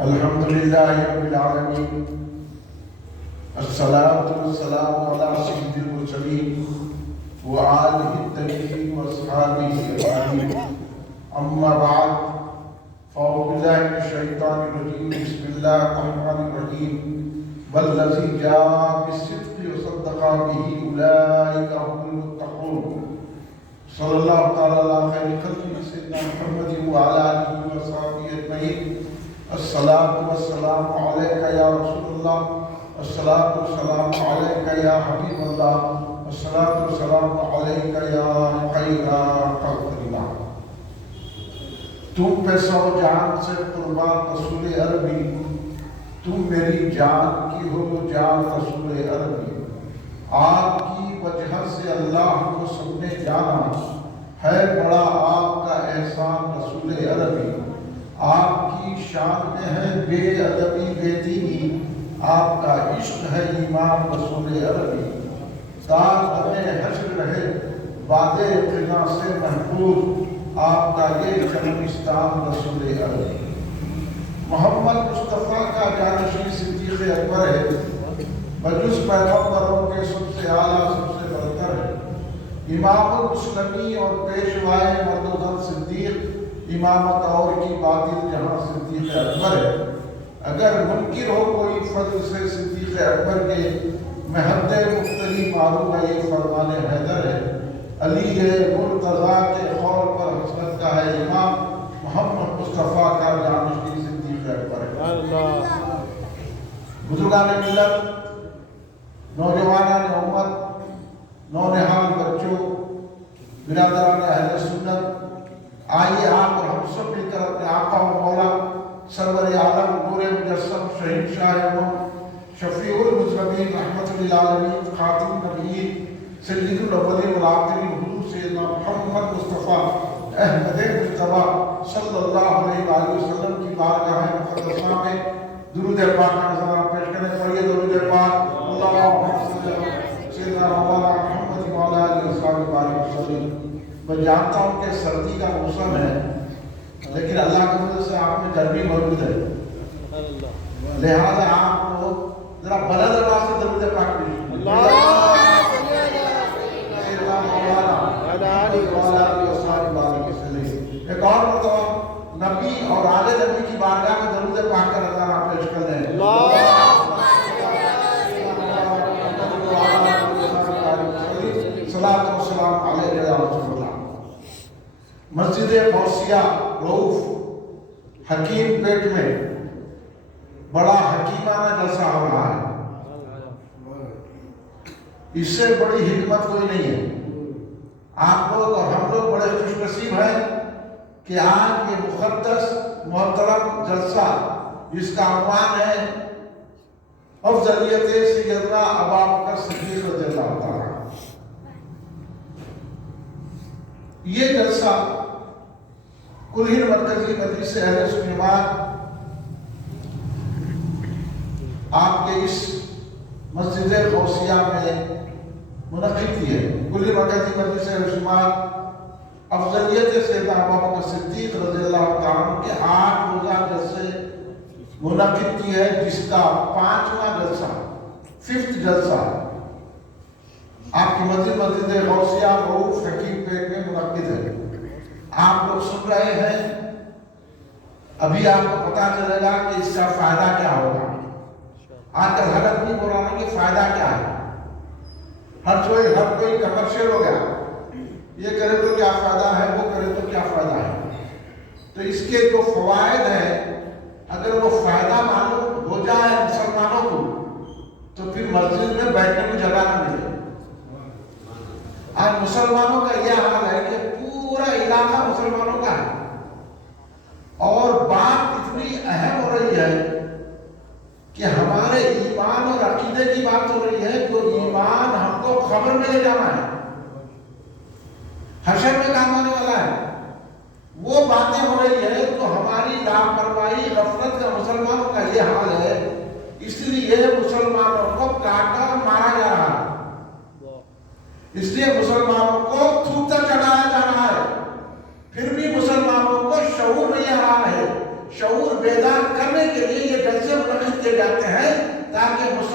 الحمد لله رب العالمين الصلاة والسلام على سيد المرسلين وآله الطيبين وأصحابه أجمعين أما بعد فأعوذ بالله من الشيطان الرجيم بسم الله الرحمن الرحيم والذي جاء بالصدق وصدق به أولئك هم المتقون صلى الله تعالى على خير خلقه سيدنا محمد وعلى آله وصحبه أجمعين الصلاة والسلام عليك يا رسول الله الصلاة والسلام عليك يا حبيب الله الصلاة والسلام عليك يا خير خلق الله. تم پہ سو جان سے قربان رسول عربی، تم میری جان کی ہو جان رسول عربی. آپ کی وجہ سے اللہ کو سب نے جانا، ہے بڑا آپ کا احسان رسول عربی. آپ کی شان میں ہے بے ادبی بے دینی، آپ کا عشق ہے ایمان رسول عربی. تاج ہمیں حشر رہے وعدے قنا سے محفوظ، آپ کا یہ جنمستان رسول عربی. محمد مصطفیٰ کا جانشین صدیق اکبر ہے، بجز پیغمبروں کے سب سے اعلیٰ سب سے برتر ہے. امام المسلمین اور پیشوائے مرد و زن صدیق، امامت اور کی باطل جہاں صدیق اکبر ہے. اگر منکر ہو کوئی فضل سے صدیق اکبر کے، محد مختلف معلوم ہے یہ فرمان حیدر ہے. علی مرتضیٰ کے قول پر حسنت کا ہے امام، محمد مصطفیٰ کا جانشین صدیق اکبر ہے. بزرگان ملت، نوجوانان امت، نونہال بچوں، برادران اہل سنت، آئیے آپ اور ہم سب مل کر اپنے آقا و مولا سرور عالم نور مجسم شہنشاہ امم شفیع المذنبین رحمت للعالمین خاتم النبیین سید الاولین والآخرین حضور سیدنا محمد مصطفیٰ احمد مجتبیٰ صلی اللہ علیہ وآلہ وسلم کی بارگاہ مقدسہ میں درود پاک کا نظرانہ پیش کریں. پڑھیے درود پاک. اللہم صلی علی سیدنا مولانا محمد وعلی آلہ وصحبہ وسلم. میں جانتا ہوں کہ سردی کا موسم ہے، لیکن اللہ کی وجہ سے آپ میں گرمی موجود ہے، لہذا آپ لوگ ذرا بلند آواز سے درود پاک پڑھیے. ایک اور مرتبہ نبی اور آل نبی کی بارگاہ میں درود پاک کا نظرانہ پیش کر دیں. صلاۃ و سلام علیہ یا رسول اللہ. مسجد غوثیہ رؤوف حکیم پیٹ میں بڑا حکیمانہ جلسہ ہو رہا ہے. اس سے بڑی حکمت کوئی نہیں ہے. آپ لوگ اور ہم لوگ بڑے خوش نصیب ہیں کہ آج یہ مقدس محترم جلسہ جس کا عنوان ہے افضلیت سیدنا ابوبکر صدیق رضی اللہ تعالیٰ، یہ جلسہ کلہیر مرکزی مجلس اہل سنت آپ کے اس مسجد غوثیہ میں منعقد کی ہے. کلہیر مرکزی مجلس اہل سنت افضلیت سیدنا ابوبکر صدیق رضی اللہ تعالیٰ کے 8 روزہ جلسے منعقد کی ہے، جس کا 5واں جلسہ 5th جلسہ آپ کی مسجد غوثیہ رؤوف حکیم پیٹ میں منعقد ہے. آپ لوگ سن رہے ہیں، ابھی آپ کو پتا چلے گا کہ اس کا فائدہ کیا ہوگا. آج کل ہر آدمی بول رہا ہے کہ فائدہ کیا ہے. ہر کوئی کمرشل ہو گیا، یہ کرے تو کیا فائدہ ہے، وہ کرے تو کیا فائدہ ہے. تو اس کے جو فوائد ہیں، اگر وہ فائدہ معلوم ہو جائے مسلمانوں کو تو پھر مسجد میں بیٹھنے کو جگہ نہ ملے. آج مسلمانوں کا یہ حال ہے کہ پورا علاقہ مسلمانوں کا ہے، اور بات اتنی اہم ہو رہی ہے کہ ہمارے ایمان اور عقیدے کی بات ہو رہی ہے. جو ایمان ہم کو خبر میں لے جانا ہے، حشر میں کام آنے والا ہے، وہ باتیں ہو رہی ہے. تو ہماری لاپرواہی غفلت کا مسلمانوں کا یہ حال ہے، اس لیے مسلمانوں کو کاٹا مارا جا رہا ہے، اس لیے مسلمانوں کو تھوکتا چڑھایا جا رہا ہے. پھر بھی مسلمانوں کو شعور نہیں آ رہا ہے. شعور بیدار کرنے کے لیے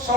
100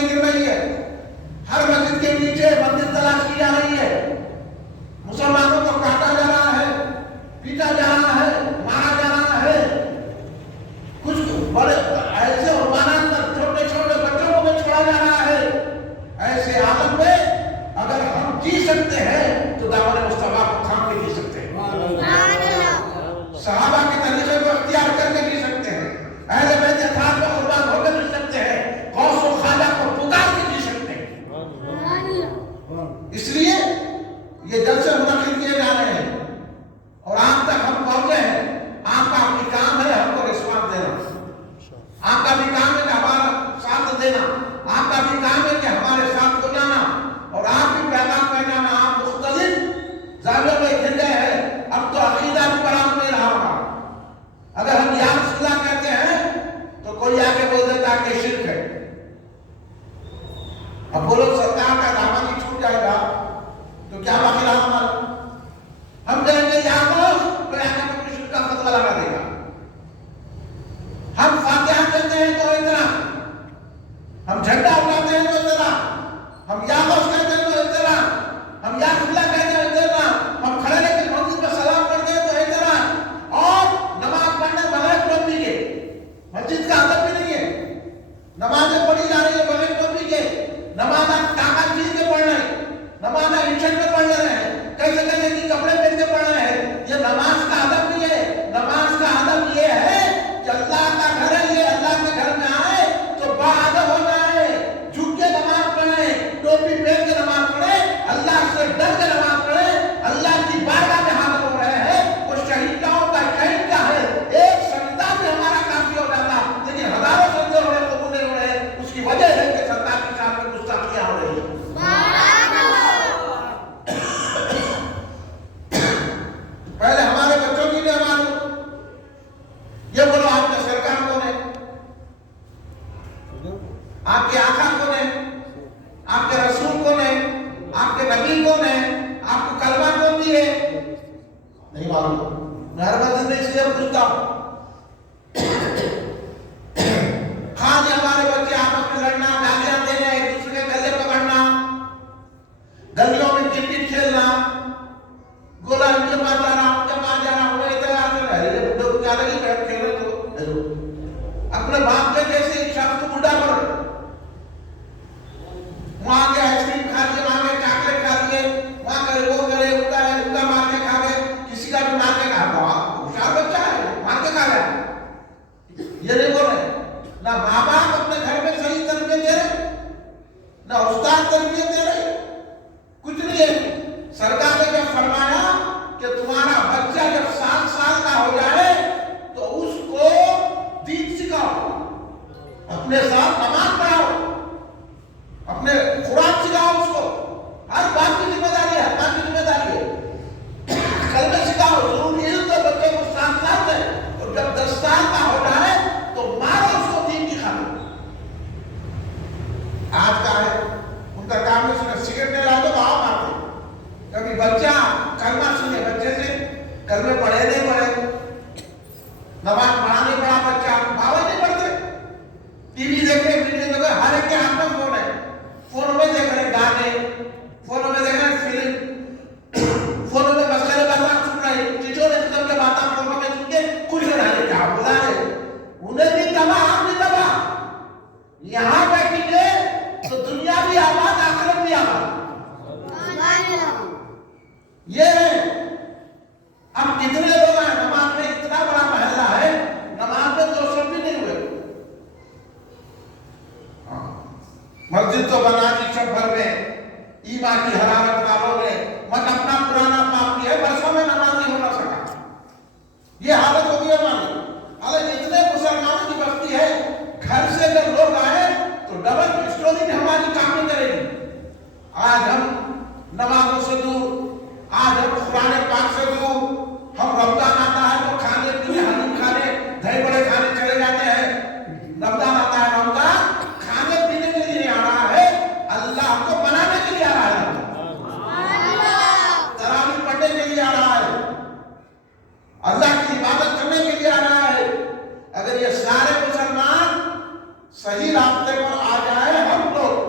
مسجدیں گر رہی ہے، ہر مسجد کے نیچے مندر تلاش کی جا رہی ہے، مسلمانوں کو کاٹا جا رہا ہے، پیٹا جا رہا ہے، مارا جا رہا ہے، کچھ بڑے ایسے عنوانات پر چھوٹے چھوٹے بچوں کو بھی چھوڑا جا رہا ہے۔ ایسے عالم میں اگر ہم جی سکتے ہیں تو دعوت مصطفیٰ کو تھام کے جی سکتے ہیں، صحابہ کے طریقے کو اختیار کر کے جی سکتے ہیں، اہل بیت اطہار کو قربان ہو کے جی سکتے ہیں، غوث و خواجہ کو پکار کے جی سکتے ہیں۔ اس لیے یہ جلسے منعقد کیے جا رہے ہیں اور آپ تک ہم پہنچے ہیں۔ آپ کا بھی کام ہے ہم کو رسوات دینا، آپ کا بھی کام ہے کہ ہمارا ساتھ دینا، آپ کا بھی کام ہے کہ ہمارے ساتھ ہو جانا اور آپ بھی پیغام پہنچانا۔ آپ مختلف زاویوں میں گھر گئے ہیں، اب تو عقیدہ بھی برابر نہیں رہا ہوگا۔ اگر ہم یا رسول اللہ کہتے ہیں تو کوئی آگے بول دیتا ہے کہ شرک ہے۔ اب بولو سرکار کا دامن ہی چھوٹ جائے گا تو کیا باقی رہا ہمارا؟ ہم کہیں گے یا دوست کوئی آگے کوئی شرک کا فتویٰ لگا دے گا۔ ہم فاتحہ کہتے ہیں تو اتنا، ہم جھنڈا اٹھاتے ہیں تو اتنا، ہم یا دوست کہتے ہیں تو اتنا، ہم یا رسول اللہ کہتے ہیں تو اتنا، ہم کھڑے رہ کے مسجد پر سلام کرتے ہیں تو اتنا، اور نماز پڑھنے بغیر ٹوپی کے، مسجد کا ادب بھی نہیں ہے، نمازیں پڑھی جا رہی ہے بغیر ٹوپی کے، نماز کاغذ چیز کے پڑھ رہے ہیں، نماز انشن میں پڑھ رہے ہیں، کیسے کیسے کی کپڑے پہن کے پڑھ رہے ہیں۔ یہ نماز کا ادب نہیں ہے۔ نماز کا ادب یہ ہے کہ اللہ کا گھر ہے، یہ اللہ کے گھر میں آئے تو باادب ہو جائے، جھک کے نماز پڑھے، ٹوپی پہن کے نماز پڑھے، اللہ سے ڈر کے نماز پڑھے، اللہ کی بارگاہ میں حاضر ہو رہے ہیں۔ وہ شہیدوں کا شہید کا ہے، ایک سجدہ بھی ہمارا کافی ہو جاتا، لیکن ہزاروں سجدے ہو رہے قبول نہیں ہو رہے۔ اس کی وجہ ہے کہ سرکار کی شان میں گستاخیاں ہو رہی ہیں۔ پہلے ہمارے بچوں کی نہیں معلوم، یہ بولو آپ کے سرکار کون ہے، آپ کے آقا کون ہے، آپ کے رسول کون ہے، آپ کے نبی کون ہے، آپ کو کلمہ کون دی ہے، نہیں معلوم۔ میں ہر مسجد میں اس لیے پوچھتا ہوں، ہاں جی ہمارے بچے آپس میں لڑنا، گالیاں دینا، ایک دوسرے کے گلے پکڑنا، گلیوں میں کرکٹ کھیلنا، گولا ان کے پاس جانا، ان کے پاس جانا، انہیں اعتراض کرنا، ارے بڈھوں کو کیا لگی بیٹھ کھیل رہے تو اپنے باپ کے جیسے ایک شخص کو بڈھا کرو، وہاں کے آئس کریم کھا لیے، وہاں کے چاکلیٹ کھا لیے، وہاں کرے وہ کرے، ان کا مار کے کھا گئے، کسی کا بھی مار کے کھا، بہت ہوشیار بچہ ہے مار کے کھا گیا۔ یہ نہیں بول رہے، نہ ماں باپ اپنے گھر میں صحیح تربیت دے رہے، نہ استاد تربیت دے رہے، کچھ نہیں ہے۔ سرکار نے جب فرمایا کہ تمہارا بچہ جب 7 سال کا ہو جائے تو اس کو دین سکھاؤ، اپنے ساتھ نماز پڑھاؤ، اپنے قرآن سکھاؤ، اس کو ہر بات کی ذمہ داری ہے، ہر بات کی ذمہ داری ہے، کلمہ سکھاؤ، ضرور علم تو بچے کو 7 سال سے، اور جب 10 سال کا ہو جائے تو مارو اس کو دین کی خاطر۔ آج کا ہے ان کا کام ہے سگریٹ نہیں لاؤ تو باہر مارتے، کبھی بچہ کلمہ سنے، بچے سے کلمے پڑھے نہیں پڑھے، نماز پڑھا نہیں پڑھا بچہ، بابا نہیں پڑھتے، ٹی وی دیکھ رہے، ویڈیو دیکھ رہے، ہر ایک کے ہاتھ میں فون ہے، فونوں میں دیکھ رہے گانے، فونوں میں دیکھ رہے فلم، فونوں میں مسئلے باتیں سن رہے، چچورے قسم کے باتیں فونوں میں سن کے خوش ہو رہے، کیا بلا رہے، انہیں بھی تباہ، ہم بھی تباہ۔ یہاں بیٹھیں گے تو دنیا بھی آباد، آخرت بھی آباد۔ یہ اب کتنے لوگ ہیں نماز میں، اتنا بڑا محلہ ہے، نماز میں 200 بھی نہیں ہوئے، مسجد تو بنا دی شب بھر میں، ایمان کی حرارت والوں نے مت اپنا پرانا پاپ کیا ہے، برسوں میں نماز نہیں ہونا سکا، یہ حالت ہو گئی ہماری۔ حالانکہ اتنے مسلمانوں کی بستی ہے، گھر سے اگر لوگ آئے تو ڈبل اسٹوری میں ہماری کام نہیں کرے گی۔ آج ہم نمازوں سے دور، آج ہم قرآن پاک سے دور، ہم رمضان آتا ہے تو کھانے پینے، حلیم کھانے، دہی بڑے کھانے چلے جاتے ہیں۔ رمضان آتا ہے، رمضان کھانے پینے کے لیے نہیں آ رہا ہے، اللہ کو بنانے کے لیے آ رہا ہے، تراویح پڑھنے کے لیے آ رہا ہے، اللہ کی عبادت کرنے کے لیے آ رہا ہے۔ اگر یہ سارے مسلمان صحیح راستے پر آ جائے، ہم لوگ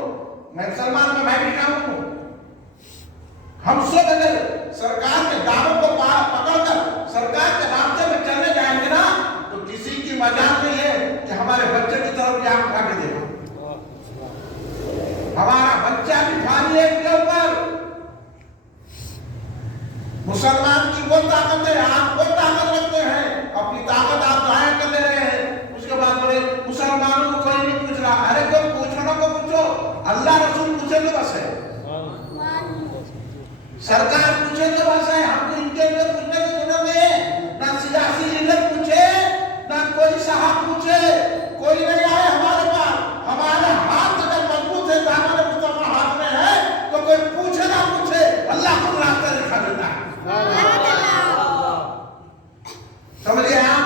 بس ہے. سرکار پوچھے تو بس ہے. ہم کو ان کے اندر پوچھنے کی ضرورت نہیں ہے. نہ سیاسی لیڈر پوچھے, نہ کوئی صاحب پوچھے, کوئی نہیں آئے ہمارے پاس. ہمارا ہاتھ اگر مضبوط ہے, دامن مصطفیٰ ہاتھ میں ہے, تو کوئی پوچھے نہ پوچھے, اللہ خود راستہ دکھا دیتا ہے. سمجھے آپ؟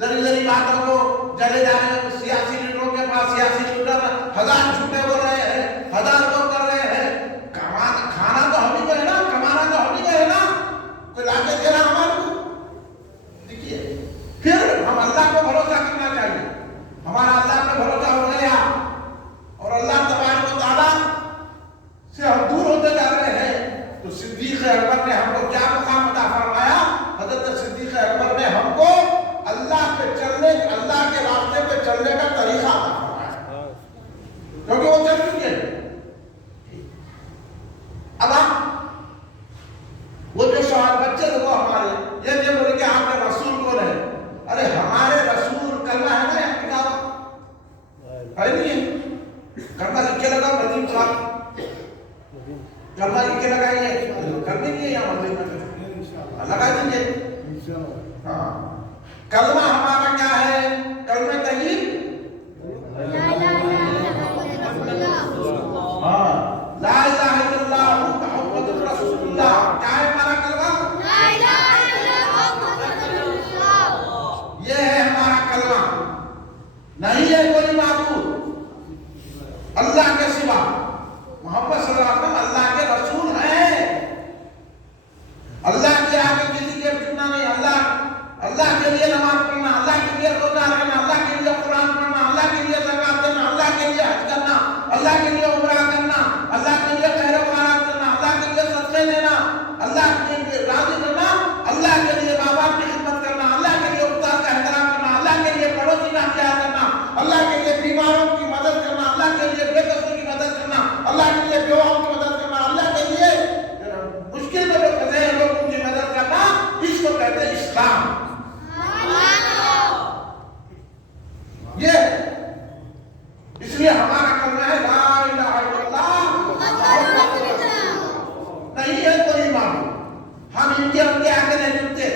ذری ذری باتوں کو چلے جا رہے ہیں سیاسی لیڈروں کے پاس. سیاسی لیڈر ہزار جھوٹے بول رہے ہیں, ہزار لوگ کر رہے ہیں. کھانا تو ہم ہی کا ہے نا, کمانا تو ہم ہی کا ہے نا, کوئی لا کے دے رہا ہمارے کو. دیکھیے, پھر ہم اللہ کو بھروسہ کرنا چاہیے. ہمارا اللہ پہ بھروسہ ہو گیا اور اللہ تبارک و تعالیٰ سے ہم دور ہوتے جا رہے ہیں. تو صدیق اکبر نے ہم کو کیا مقام عطا فرمایا؟ حضرت صدیق اکبر نے ہم کو اللہ پہ چلنے, اللہ کے راستے پہ چلنے کا طریقہ عطا فرمایا, کیونکہ وہ چل چکے ہیں. اب وہ جو سوال بچے تھے وہ ہمارے یہ بولے کہ آپ کے رسول کون ہے؟ ارے ہمارے رسول کلمہ ہے نا, کتاب ہے نہیں ہے, کلمہ لکھ کے لگا ندیم صاحب, کلمہ لکھ کے لگائیے. کلمہ نہیں ہے یہاں مدینہ لگا دیجیے. ہاں, کلمہ ہمارا کیا ہے؟ کلمہ طیب, لا الہ الا اللہ محمد رسول اللہ. کیا ہے ہمارا کلمہ؟ لا الہ الا اللہ محمد رسول اللہ. یہ ہے ہمارا کلمہ. نہیں ہے کوئی معبود اللہ کے سوا. محمد صلی اللہ علیہ وسلم اللہ کے رسول ہیں. اللہ کے آگے کسی کے جھکنا نہیں. اللہ کے لیے نماز پڑھنا, اللہ کے لیے روزہ رکھنا, اللہ کے لیے قرآن پڑھنا, اللہ کے لیے زکات دینا, اللہ کے لیے حج کرنا, اللہ کے لیے عمرہ کرنا, اللہ کے لیے خیر و خیرات کرنا, اللہ کے لیے صدقے دینا, اللہ کے لیے راضی کرنا, اللہ کے لیے ماں باپ کی خدمت کرنا, اللہ کے لیے استاد کا احترام کرنا, اللہ کے لیے پڑوسی کا خیال کرنا, اللہ کے لیے بیماروں کی مدد کرنا, اللہ کے لیے بے کسوں کی مدد کرنا, اللہ کے لیے بیواؤں کی مدد کرنا, اللہ کے لیے مشکل میں جو پھنسے ہیں لوگوں کی مدد کرنا. اس کو کہتے ہیں اسلام. یہ اس لیے ہمارا کلمہ ہے لا الہ الا اللہ محمد رسول اللہ. نہیں ہے کوئی معبود. ہم ان کے آگے نہیں جھکتے.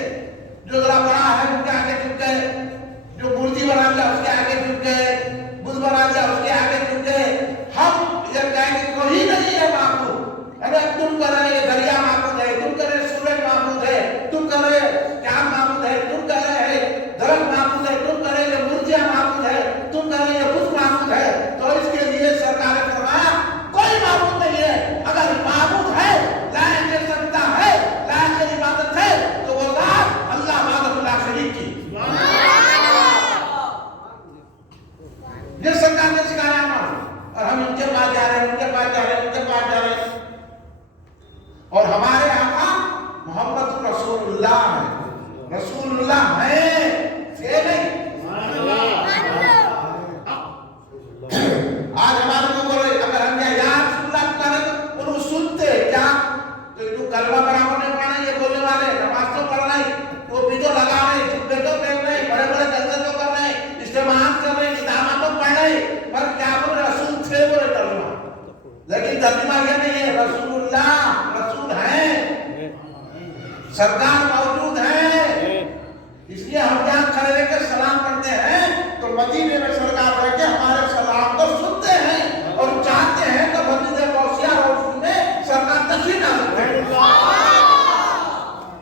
جو ذرا بڑا ہے ان کے آگے جھک گئے, جو مورتی بنا لیا اس کے آگے جھک گئے, بدھ بنا لیا اس کے آگے جھک گئے. ہم یہ کہیں کہ کوئی نہیں ہے معبود. ارے تم کہہ رہے یہ دریا معبود ہے, تم کہہ رہے سورج معبود ہے, تم کہہ رہے چاند معبود ہے, تم کہہ رہے درخت معبود ہے, تم کہہ رہے یہ مورتیاں معبود ہے, تم کہہ رہے یہ بت معبود ہے. تو اس کے لیے سرکار نے فرمایا کوئی معبود نہیں ہے. اگر معبود ہے, لائق سکتا ہے, لائق عبادت ہے, تو وہ ذات اللہ عبادت اللہ شریک کی. یہ سرکار نے سکھایا ہمارا. اور ہم ان کے پاس جا رہے ہیں, ان کے پاس جا رہے ہیں, ان کے پاس جا رہے ہیں. اور ہمارے آقا محمد رسول اللہ ہے. رسول اللہ ہے, یہ نہیں. آج ہمارے کو بولے اگر ہم یا رسول اللہ کریں تو ان کو سنتے کیا؟ تو جو کلمہ برابر نہیں پڑھنا, یہ بولنے والے نماز تو پڑھ رہے, وہ بھی تو لگا رہے, جھبے تو پہن رہے, بڑے بڑے جلسے تو کر رہے, اجتماعات کر رہے, کتابیں تو پڑھ رہے, پر کیا بولے رسول تھے بولے ترجمہ. لیکن ترجمہ یہ نہیں ہے. رسول اللہ رسول ہیں, سرکار موجود ہیں. اس لیے ہم یہاں کھڑے رہ کے سلام کرتے ہیں تو مدینے میں سرکار رہ کے ہمارے سلام کو سنتے ہیں اور چاہتے ہیں تو مسجد غوثیہ روشن میں سرکار تشریف لا سکتے ہیں.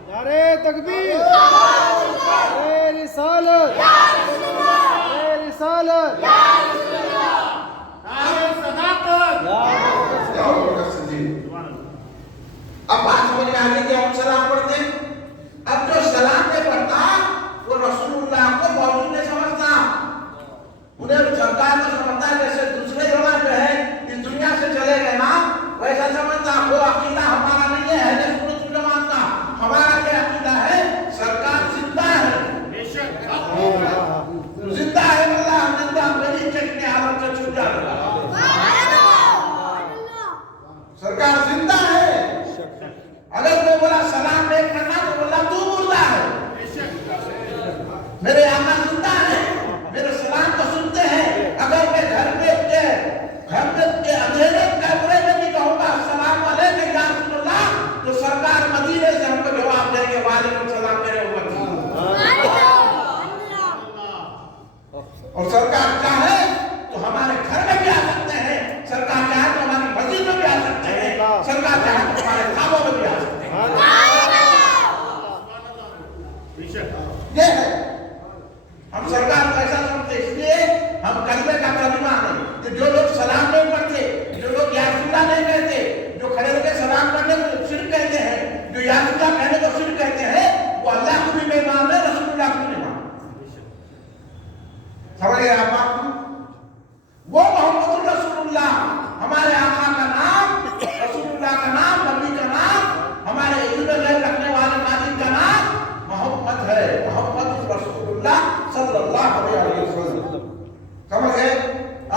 نعرہ تکبیر, نعرہ رسالت, نعرہ رسالت, نعرہ صداقت. اب بات سمجھ میں آگے کہ ہم سلام پڑھتے ہیں. اب جو سلام نہیں پڑھتا وہ رسول اللہ کو موجود نہیں سمجھتا. انہیں سرکار کو سمجھتا ہے جیسے دوسرے زبان جو ہے اس دنیا سے چلے گئے نا, ویسا سمجھتا. وہ عقیدہ ہمارا نہیں ہے اہل سنت والجماعت کا. ہمارا کیا عقیدہ ہے؟ سرکار زندہ ہے, زندہ ہے. اللہ زندہ, میری چشم عالم سے چھوٹ جائے. سرکار زندہ ہے. اگر کوئی بولا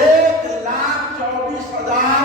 1,24,000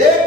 1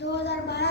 2012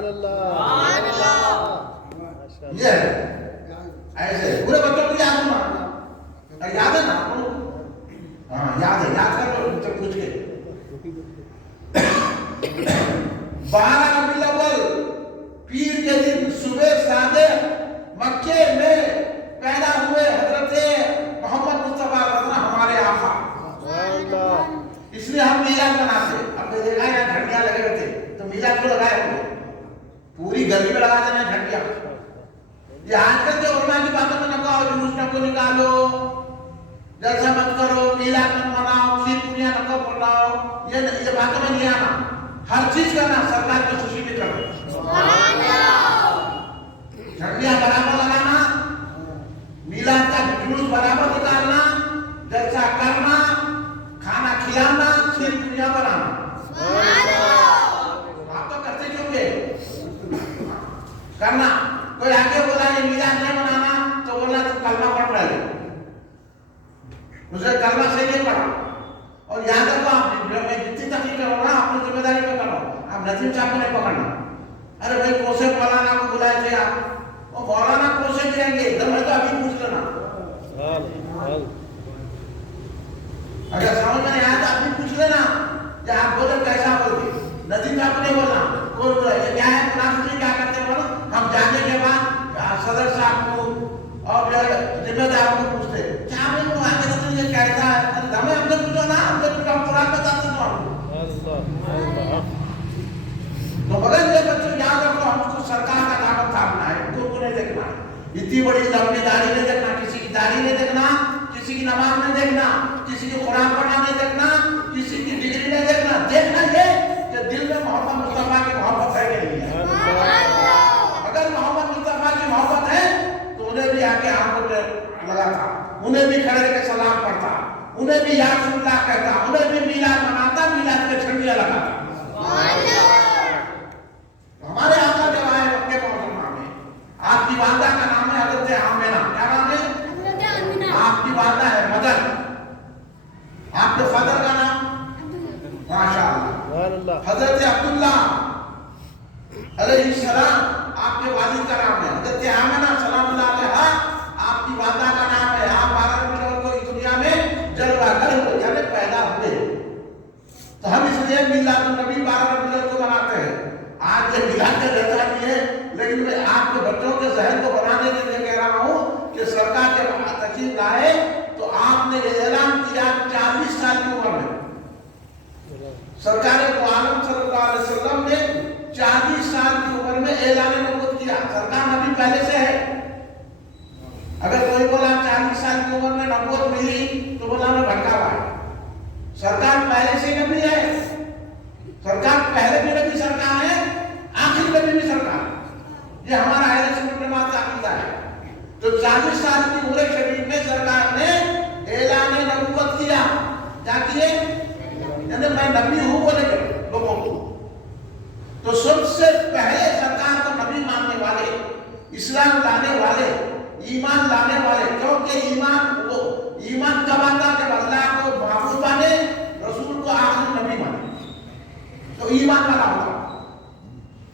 سبحان اللہ یہ ہے ایسے پورے بچوں کو یاد ہونا یاد ہے نا ہاں یاد ہے یاد کر لو سے پوچھ کے 12 ربیع الاول پیر کے دن صبح صادق مکے میں پیدا ہوئے حضرت محمد مصطفیٰ ہمارے آقا اس لیے ہم میلاد مناتے ہیں. ہم نے دیکھا یہاں جھنڈیاں لگے ہوئے تھے تو میلاد کو لگائے ہوئے پوری گلی میں لگا دینا جھنڈیاں. یہ آج کل کے علماء کی باتوں میں نہ کہو جلوس نہ کو نکالو جلسہ مت کرو میلاد مت مناؤ کھیر پوریاں نہ کو بناؤ یہ باتوں میں نہیں آنا. ہر چیز کرنا سرکار کی خوشی میں کرو. جھنڈیاں برابر لگانا میلاد کا جلوس برابر نکالنا جلسہ کرنا کھانا کھلانا کھیر پوریاں بنانا. آپ تو کرتے کیوں گے کرنا. کوئی آگے بولا یہ میلاد نہیں منانا تو بولا تو کلمہ پڑھ رہے مجھے کلمہ سے نہیں پڑھا. اور یاد رکھو آپ میں جتنی تکلیفیں ہو رہا اپنی ذمہ داری پہ کرو. آپ نظیم صاحب کو نہیں پکڑنا. ارے بھائی کوسے مولانا کو بلائے تھے آپ وہ مولانا کوسے گریں گے ادھر میں تو ابھی پوچھ لینا. اگر سمجھ میں نہیں آیا تو ابھی پوچھ لینا کہ آپ بولے کیسا بولتے. نظیم صاحب کو نہیں بولنا. کوئی بولا یہ کیا ہے قرآن سے کیا کرتے بولو. ہم جانے کے بعد صدر صاحب کو اور ذمہ دار کو پوچھتے کیا بولوں آگے تو یہ کیسا ہے. ہمیں ہم سے پوچھو نا ہم سے پوچھو ہم قرآن بتاتے تو ہم تو مگر یہ بچوں یاد رکھو ہم کو سرکار کا دعوت تھاپنا ہے. ان کو نہیں دیکھنا ہے. اتنی بڑی لمبی داڑھی نہیں دیکھنا. کسی کی داڑھی نہیں دیکھنا. کسی کی نماز نہیں دیکھنا. کسی کی قرآن پڑھنا نہیں دیکھنا. کسی کی ڈگری نہیں دیکھنا. دیکھنا یہ کہ دل میں محمد مصطفیٰ کی محبت ہے کہ نہیں ہے. اگر محمد مصطفیٰ کی محبت ہے تو انہیں بھی آگے ہاتھ لگاتا انہیں بھی کھڑے کے سلام پڑھتا انہیں بھی یا رسول اللہ کہتا انہیں بھی میلاد مناتا میلاد کے جھنڈیاں لگاتا. ہمارے آقا جب آئے مکے معظمہ میں آپ کی والدہ کا نام ہے حضرت آمینہ. کیا نام ہے؟ آپ کی والدہ ہے مدر. آپ کے فادر کا نام ماشاءاللہ حضرت عبداللہ علیہ السلام آپ کے والد کا نام ہے. حضرت آمینہ سلام اللہ علیہا آپ کی والدہ کا نام ہے. آپ 12 ربیع الاول کو اس دنیا میں جلوہ گر ہوئے یعنی پیدا ہوئے. تو ہم اس لیے میلاد النبی 12 ربیع الاول کو مناتے ہیں. آج یہ میلاد کا جلسہ نہیں ہے لیکن میں آپ کے بچوں کے ذہن کو بنانے کے لیے کہہ رہا ہوں کہ سرکار جب تشریف لائے تو آپ نے یہ اعلان کیا 40 سال کی عمر میں. سرکار دو عالم صلی اللہ علیہ وسلم نے 40 سال کی عمر میں اعلان نبوت کیا. سرکار نبی پہلے سے ہے. اگر کوئی بولا 40 سال کی عمر میں نبوت ملی تو بولا میں بھٹکا ہوا ہے. سرکار پہلے سے نبی ہے. سرکار پہلے بھی نبی سرکار ہے آخر نبی بھی سرکار. یہ ہمارا اہل سنت جماعت کا عقیدہ ہے. تو 40 سال کی عمر شریف میں سرکار نے اعلان نبوت کیا. کیا کیے یعنی میں نبی ہوں بولے لوگوں کو. تو سب سے پہلے سرکار کو نبی ماننے والے اسلام لانے والے ایمان لانے والے. کیونکہ ایمان وہ ایمان کب آتا جب اللہ کو معبود مانے رسول کو آخری نبی مانے تو ایمان والا ہوتا.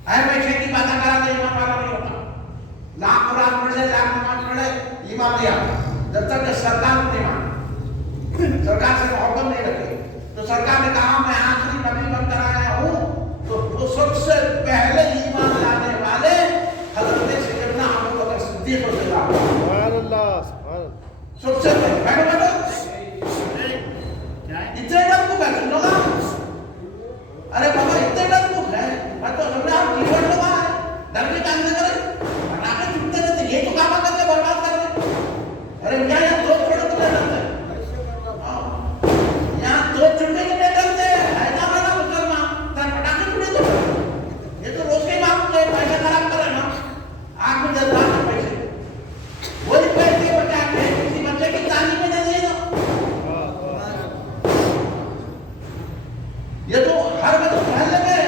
اے پیسے کی باتیں کرا تو ایمان والا نہیں ہوتا. لاکھ قرآن پڑھے لاکھ نماز پڑھے ایمان نہیں آتا جب تک کہ سرکار نہیں مانے سرکار سے محبت نہیں رکھے. تو سرکار نے کہا میں آخری نبی بن کر آیا ہوں. تو وہ سب سے پہلے ایمان لانے والے حضرت سیدنا ابو بکر صدیق رضی اللہ عنہ. سبحان اللہ سبحان اللہ. سب سے پہلے بیٹھو اتنے ڈر کو بیٹھو لوگا. ارے بابا اتنے ڈر کو ہے میں تو سمجھا ہم کیبورڈ لوگا ہے ڈر کے کام نہیں کرے پٹاخے چھوٹتے رہتے یہ تو کام کر کے برباد کر دے. ارے یہاں دو چھوڑے تو نہیں ڈرتے. یہاں دو چھوڑے کے نہیں ڈرتے ایسا بنا مسلمان پٹاخے چھوڑے تو یہ تو روز کے بات ہے. پیسے خراب کرے نا آنکھ میں جذبات ہے پیسے وہی پیسے بچا کے کسی بچے کی تعلیم میں دے دے دو. یہ تو ہر وقت پہلے میں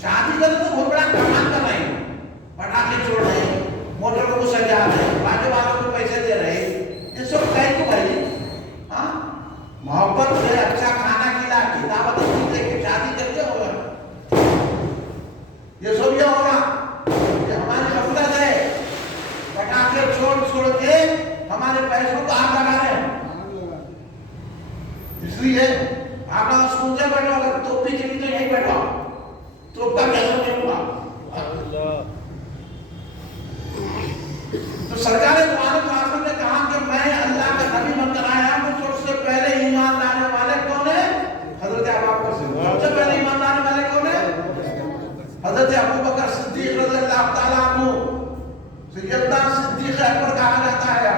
شادی کرے تو بہت بڑا کمال کر رہے ہیں. پٹاخے چھوڑ رہے ہیں موٹر کو سجا رہے ہیں باقی والوں کو پیسے دے رہے ہیں. یہ سب کہیں کو بھائی ہاں محبت سے اچھا کھانا کھلا کے دعوت دے کے شادی کر کے ہوگا حضرت ابو بکر صدیق رضی اللہ تعالیٰ عنہ سیدنا صدیق اکبر کہا جاتا ہے.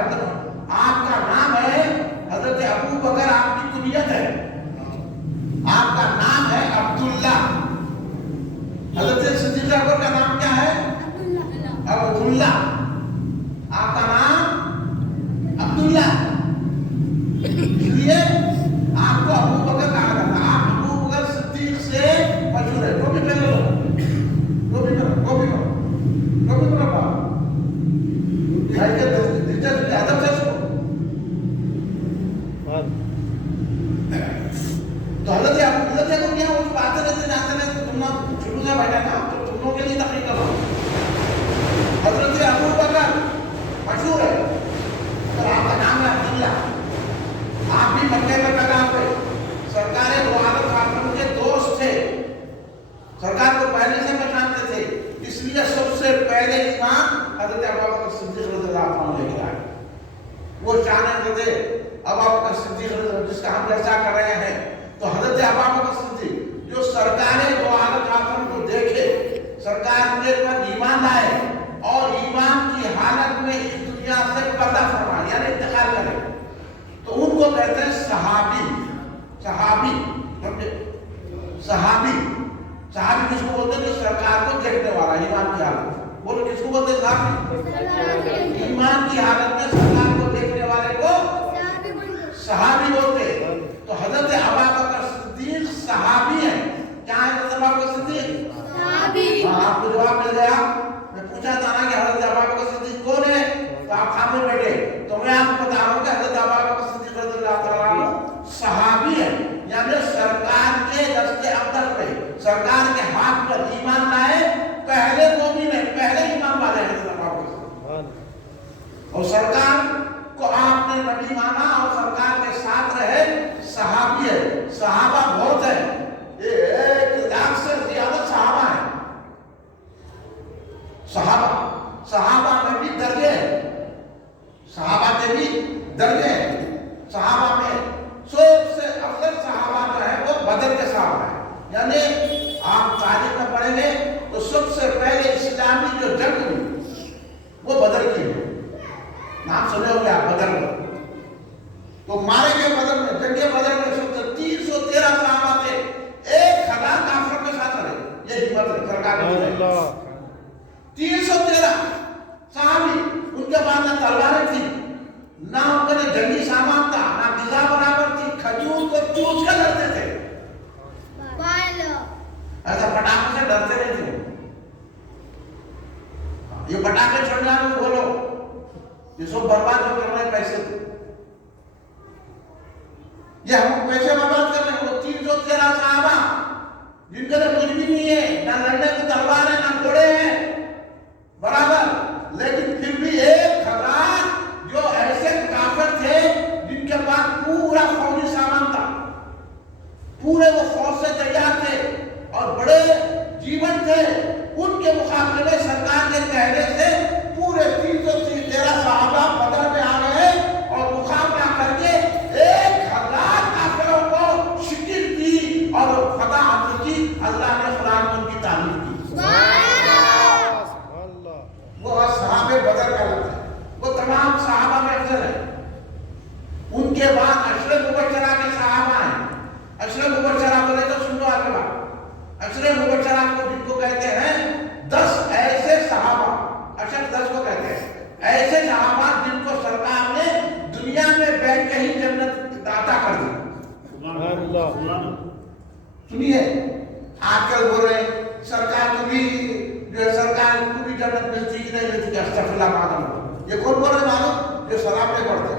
آپ کا نام ہے حضرت ابو بکر، آپ کی کنیت ہے، آپ کا نام ہے عبداللہ. حضرت صدیق اکبر کا نام کیا ہے؟ عبداللہ. آپ کا نام عبداللہ، اس لیے آپ کو ابو بکر کہا جاتا ہے. آپ ابو بکر صدیق سے مشہور ہے. ٹوپی پہن لو، ٹوپی کرو، ٹوپی کرو، ٹوپی کرو بابا. بھائی کے دلچسپ ادب سے سنو. تو حضرت کو کیا اس باتیں رہتے جاتے ہیں تو تم شروع سے بیٹھا نا تو تم لوگوں کے لیے تقریر کرو. حضرت ابو بکر مشہور ہے اور آپ کا نام ہے عبداللہ. آپ بھی مکے میں پیدا ہوئے. سرکار دو عالم خاتون کے دوست تھے. سرکار کو پہلے سے پہچانتے تھے، اس لیے سب سے پہلے ایمان حضرت ابو بکر صدیق رضی اللہ عنہ لے کے آئے. وہ جانتے تھے ابو بکر صدیق جس کا ہم چرچا کر رہے ہیں. تو حضرت ابو بکر صدیق جو سرکار دو عالم خاتون کو دیکھے، سرکار کے پر ایمان لائے اور ایمان کی حالت میں اس دنیا سے پردہ فرمائے یعنی انتقال کرے، تو ان کو کہتے ہیں صحابی. صحابی صحابی صحابی کس کو بولتے ہیں؟ جو سرکار کو دیکھنے والا ایمان کی حالت. بولو کس کو بولتے ہیں؟ صحابی. ایمان کی حالت میں سرکار کو دیکھنے والے کو صحابی بولتے. تو حضرت ابو بکر صدیق صحابی ہیں. کیا ہے حضرت ابو بکر صدیق؟ صحابی. آپ کو جواب مل گیا. میں پوچھا تھا نا کہ حضرت ابو بکر صدیق کون ہے، تو آپ خاموش بیٹھے. تو میں آپ کو بتا رہا ہوں کہ حضرت ابو بکر صدیق رضی اللہ تعالیٰ عنہ صحابی ہے، یعنی سرکار کے دست اقدس پہ، سرکار کے ہاتھ پر ایمان لائے پہلے مومن ہیں، پہلے ایمان والے ہیں حضرت ابو بکر صدیق. اور سرکار کو آپ نے نبی مانا اور سرکار کے ساتھ رہے، صحابی ہے. صحابہ بہت ہے، 1,00,000 سے زیادہ صحابہ ہیں. صحابہ میں بھی درجے ہیں، صحابہ کے بھی درجے ہیں. صحابہ میں سب سے افضل صحابہ جو ہے وہ بدر کے صحابہ ہیں. یعنی آپ تاریخ میں پڑھیں گے تو سب سے پہلے اسلامی جو جنگ ہوئی وہ بدر کی ہے. نام سنے ہو گے آپ بدر میں. تو مارے گئے بدر میں، جنگ بدر میں 313 صحابہ تھے. 1,000 کافروں کے ساتھ رہے. یہ ہمت ہے سرکار نے. 313 صحابی. ان کے بعد نہ تلواریں تھی، نہ ان کے جنگی سامان تھا، نہ غذا برابر تھی. کھجور کو چوس کر لڑتے تھے. ایسا پٹاخے سے ڈرتے نہیں تھے. یہ پٹاخے چھوڑنا میں بولو یہ سب برباد ہو کر رہے پیسے تھے. یہ ہم پیسے برباد کر رہے ہیں. وہ 313 صحابہ جن کے کچھ بھی نہیں ہے، نہ لڑنے کو تلوار ہے نہ گھوڑے ہیں برابر، لیکن پھر بھی 1,000 جو ایسے کافر تھے جن کے پاس پورا فوجی سامان تھا، پورے وہ فوج سے تیار تھے اور بڑے جیون تھے، ان کے مقابلے میں سرکار کے کہنے سے پورے 313 صحابہ بدر میں آ گئے اور مقابلہ کر کے 1,000 کافروں کو شکست دی اور فتح حاصل کی. اللہ نے قرآن میں ان کی تعریف کی. وہ صحابہ بدر کا لفظ ہے. وہ تمام صحابہ میں افضل ہے. ان کے بعد عشرہ مبشرہ کے صحابہ ہیں. عشرہ مبشرہ بولے تو سن لو آگے بات. عشرہ مبشرہ کو جن کو کہتے ہیں 10 ایسے صحابہ، عشر 10 کو کہتے ہیں ایسے صحابہ جن کو سرکار نے دنیا میں بیٹھ کے ہی جنت عطا کر دی. سبحان اللہ. سنیے آج کل بول رہے ہیں سرکار کو بھی جو سرکار کو بھی جنت ملتی کہ نہیں ملتی. استغفر اللہ معلوم. یہ کون بول رہے معلوم؟ جو شراب نہیں پڑھتے،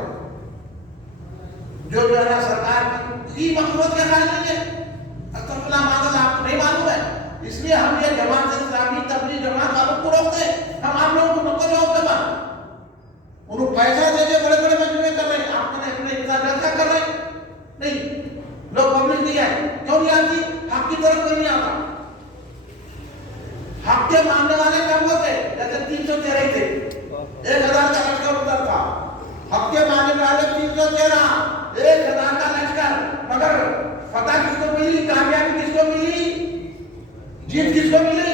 جو ہے نا سرکار کی مخلوق کے خیال نہیں ہے. استغفر اللہ معلوم. آپ کو نہیں معلوم ہے، اس لیے ہم یہ جماعت اسلامی تبلیغ جماعت والوں کو روکتے ہیں. ہم آپ لوگوں کو نکو جواب دے بات. انہوں پیسہ دے کے بڑے بڑے مجموعے کر رہے ہیں. آپ نے اپنے انتظار کیا کر رہے ہیں؟ نہیں لوگ پبلک نہیں ہے. کیوں نہیں آتی؟ حق کی طرف کوئی نہیں آتا. حق کے ماننے والے کم ہوتے جیسے 313 تھے. 1,000 کا لشکر ادھر تھا. حق کے ماننے والے 313، 1,000 کا لشکر. مگر فتح کس کو ملی؟ کامیابی کس کو ملی؟ جیت کس کو ملی؟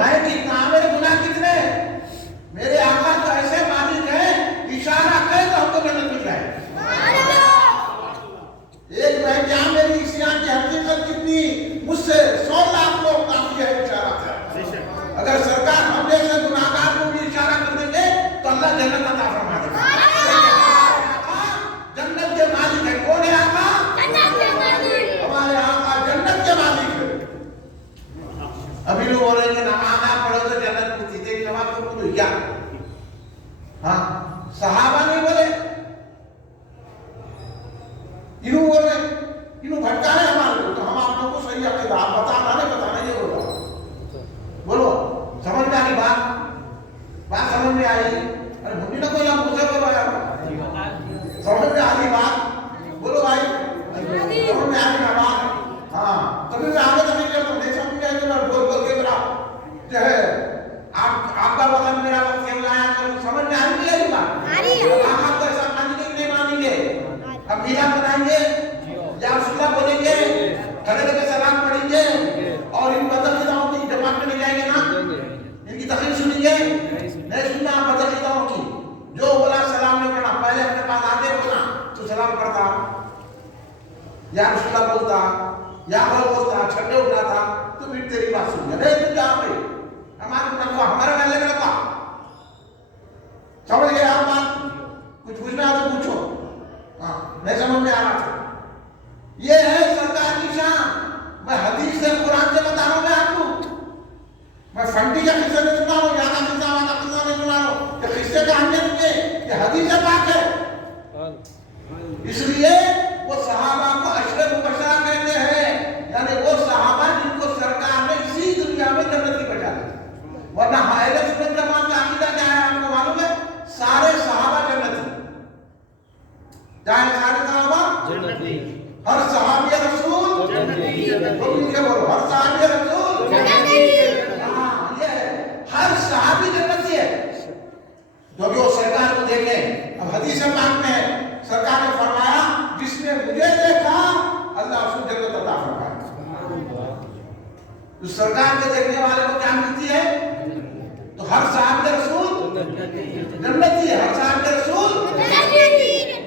میں کتنا میرے گناہ کتنے؟ میرے آقا تو ایسے مالک ہیں اشارہ کرے تو ہم کو جنت مل جائے. ایک میں کیا میری اسیان کی حقیقت کتنی؟ مجھ سے 100 لاکھ لوگ کافی ہے اشارہ کر. اگر سرکار ہم جیسے گناہگار کو بھی اشارہ کر دیں گے تو اللہ جنت عطا فرما دے گا. جنت کے مالک ہے. کون ہے آقا؟ ہمارے آقا جنت کے مالک ہے. ابھی لوگ بول رہے ہیں کہ نماز پڑھو تو جنت ملتی. دیکھ نماز تو بولو کیا؟ ہاں صحابہ نہیں بولے, انہوں بول رہے, انہوں بھٹکا رہے ہمارے کو. تو ہم آپ لوگوں کو صحیح عقیدہ آپ بتانا یہ بولو. بولو سمجھ میں آئی بات سمجھ میں آئی؟ ارے منڈی نہ کوئی آپ مجھے بولو یار, سمجھ میں آئی بات؟ بولو بھائی سمجھ میں آئی نا بات؟ ہاں کبھی میں آگے تو نہیں کرتا, نہیں سمجھ میں آئی تو میں بول کے میرا جو ہے آپ کا وطن میرا وقت سے لایا تو سمجھ میں آئی نہیں آئی بات؟ آپ کو ایسا مانیں گے کہ نہیں مانیں گے؟ اب میلاد بنائیں گے یا رسول اللہ بولیں گے, کھڑے لے کے سلام پڑھیں گے اور ان بدعقیدوں کی جماعت میں لے جائیں گے نا؟ ان کی تقریر سنیں گے؟ نہیں سننا. بدعقیدوں کی جو بولا سلام نہیں پڑھا, پہلے اپنے پاس آتے بولا تو سلام پڑھتا, یا رسول اللہ بولتا, یا وہ بولتا, چھٹے اٹھاتا تو پھر تیری بات سن گیا. نہیں تو کیا بھائی ہمارے محلے میں لگا. سمجھ گئے آپ بات؟ کچھ پوچھنا ہے تو پوچھو. ہاں نہیں سمجھ میں آ رہا تھا. یہ ہے سرکار کی شان. میں حدیث سے قرآن سے بتا رہا ہوں میں آپ کو. میں فنٹی کا قصہ نہیں سنا ہوں, یہاں کا قصہ وہاں کا قصہ نہیں سنا ہوں. کہ قصے کا اہمیت نہیں, یہ حدیث پاک ہے. اس لیے وہ صحابہ کو اشرف مبشرہ کہتے ہیں, یعنی وہ صحابہ جن کو سرکار نے اسی دنیا میں جنت کی بچا دی. ورنہ اہل سنت جماعت کا عقیدہ کیا ہے آپ کو معلوم ہے؟ سارے صحابہ جنتی. چاہے سارے صحابہ جنتی, ہر صحابی رسول جنتی. بولو ہر صحابی رسول جنتی. ہاں یہ ہے, ہر صحابی جنتی ہے. جو وہ سرکار کو دیکھیں. اب حدیث پاک میں سرکار نے فرمایا جس نے مجھے دیکھا اللہ اس کو جنت عطا فرمائے. تو سرکار کے دیکھنے والے کو کیا ملتی ہے؟ تو ہر صحابی رسول جنتی ہے. ہر صحابی رسول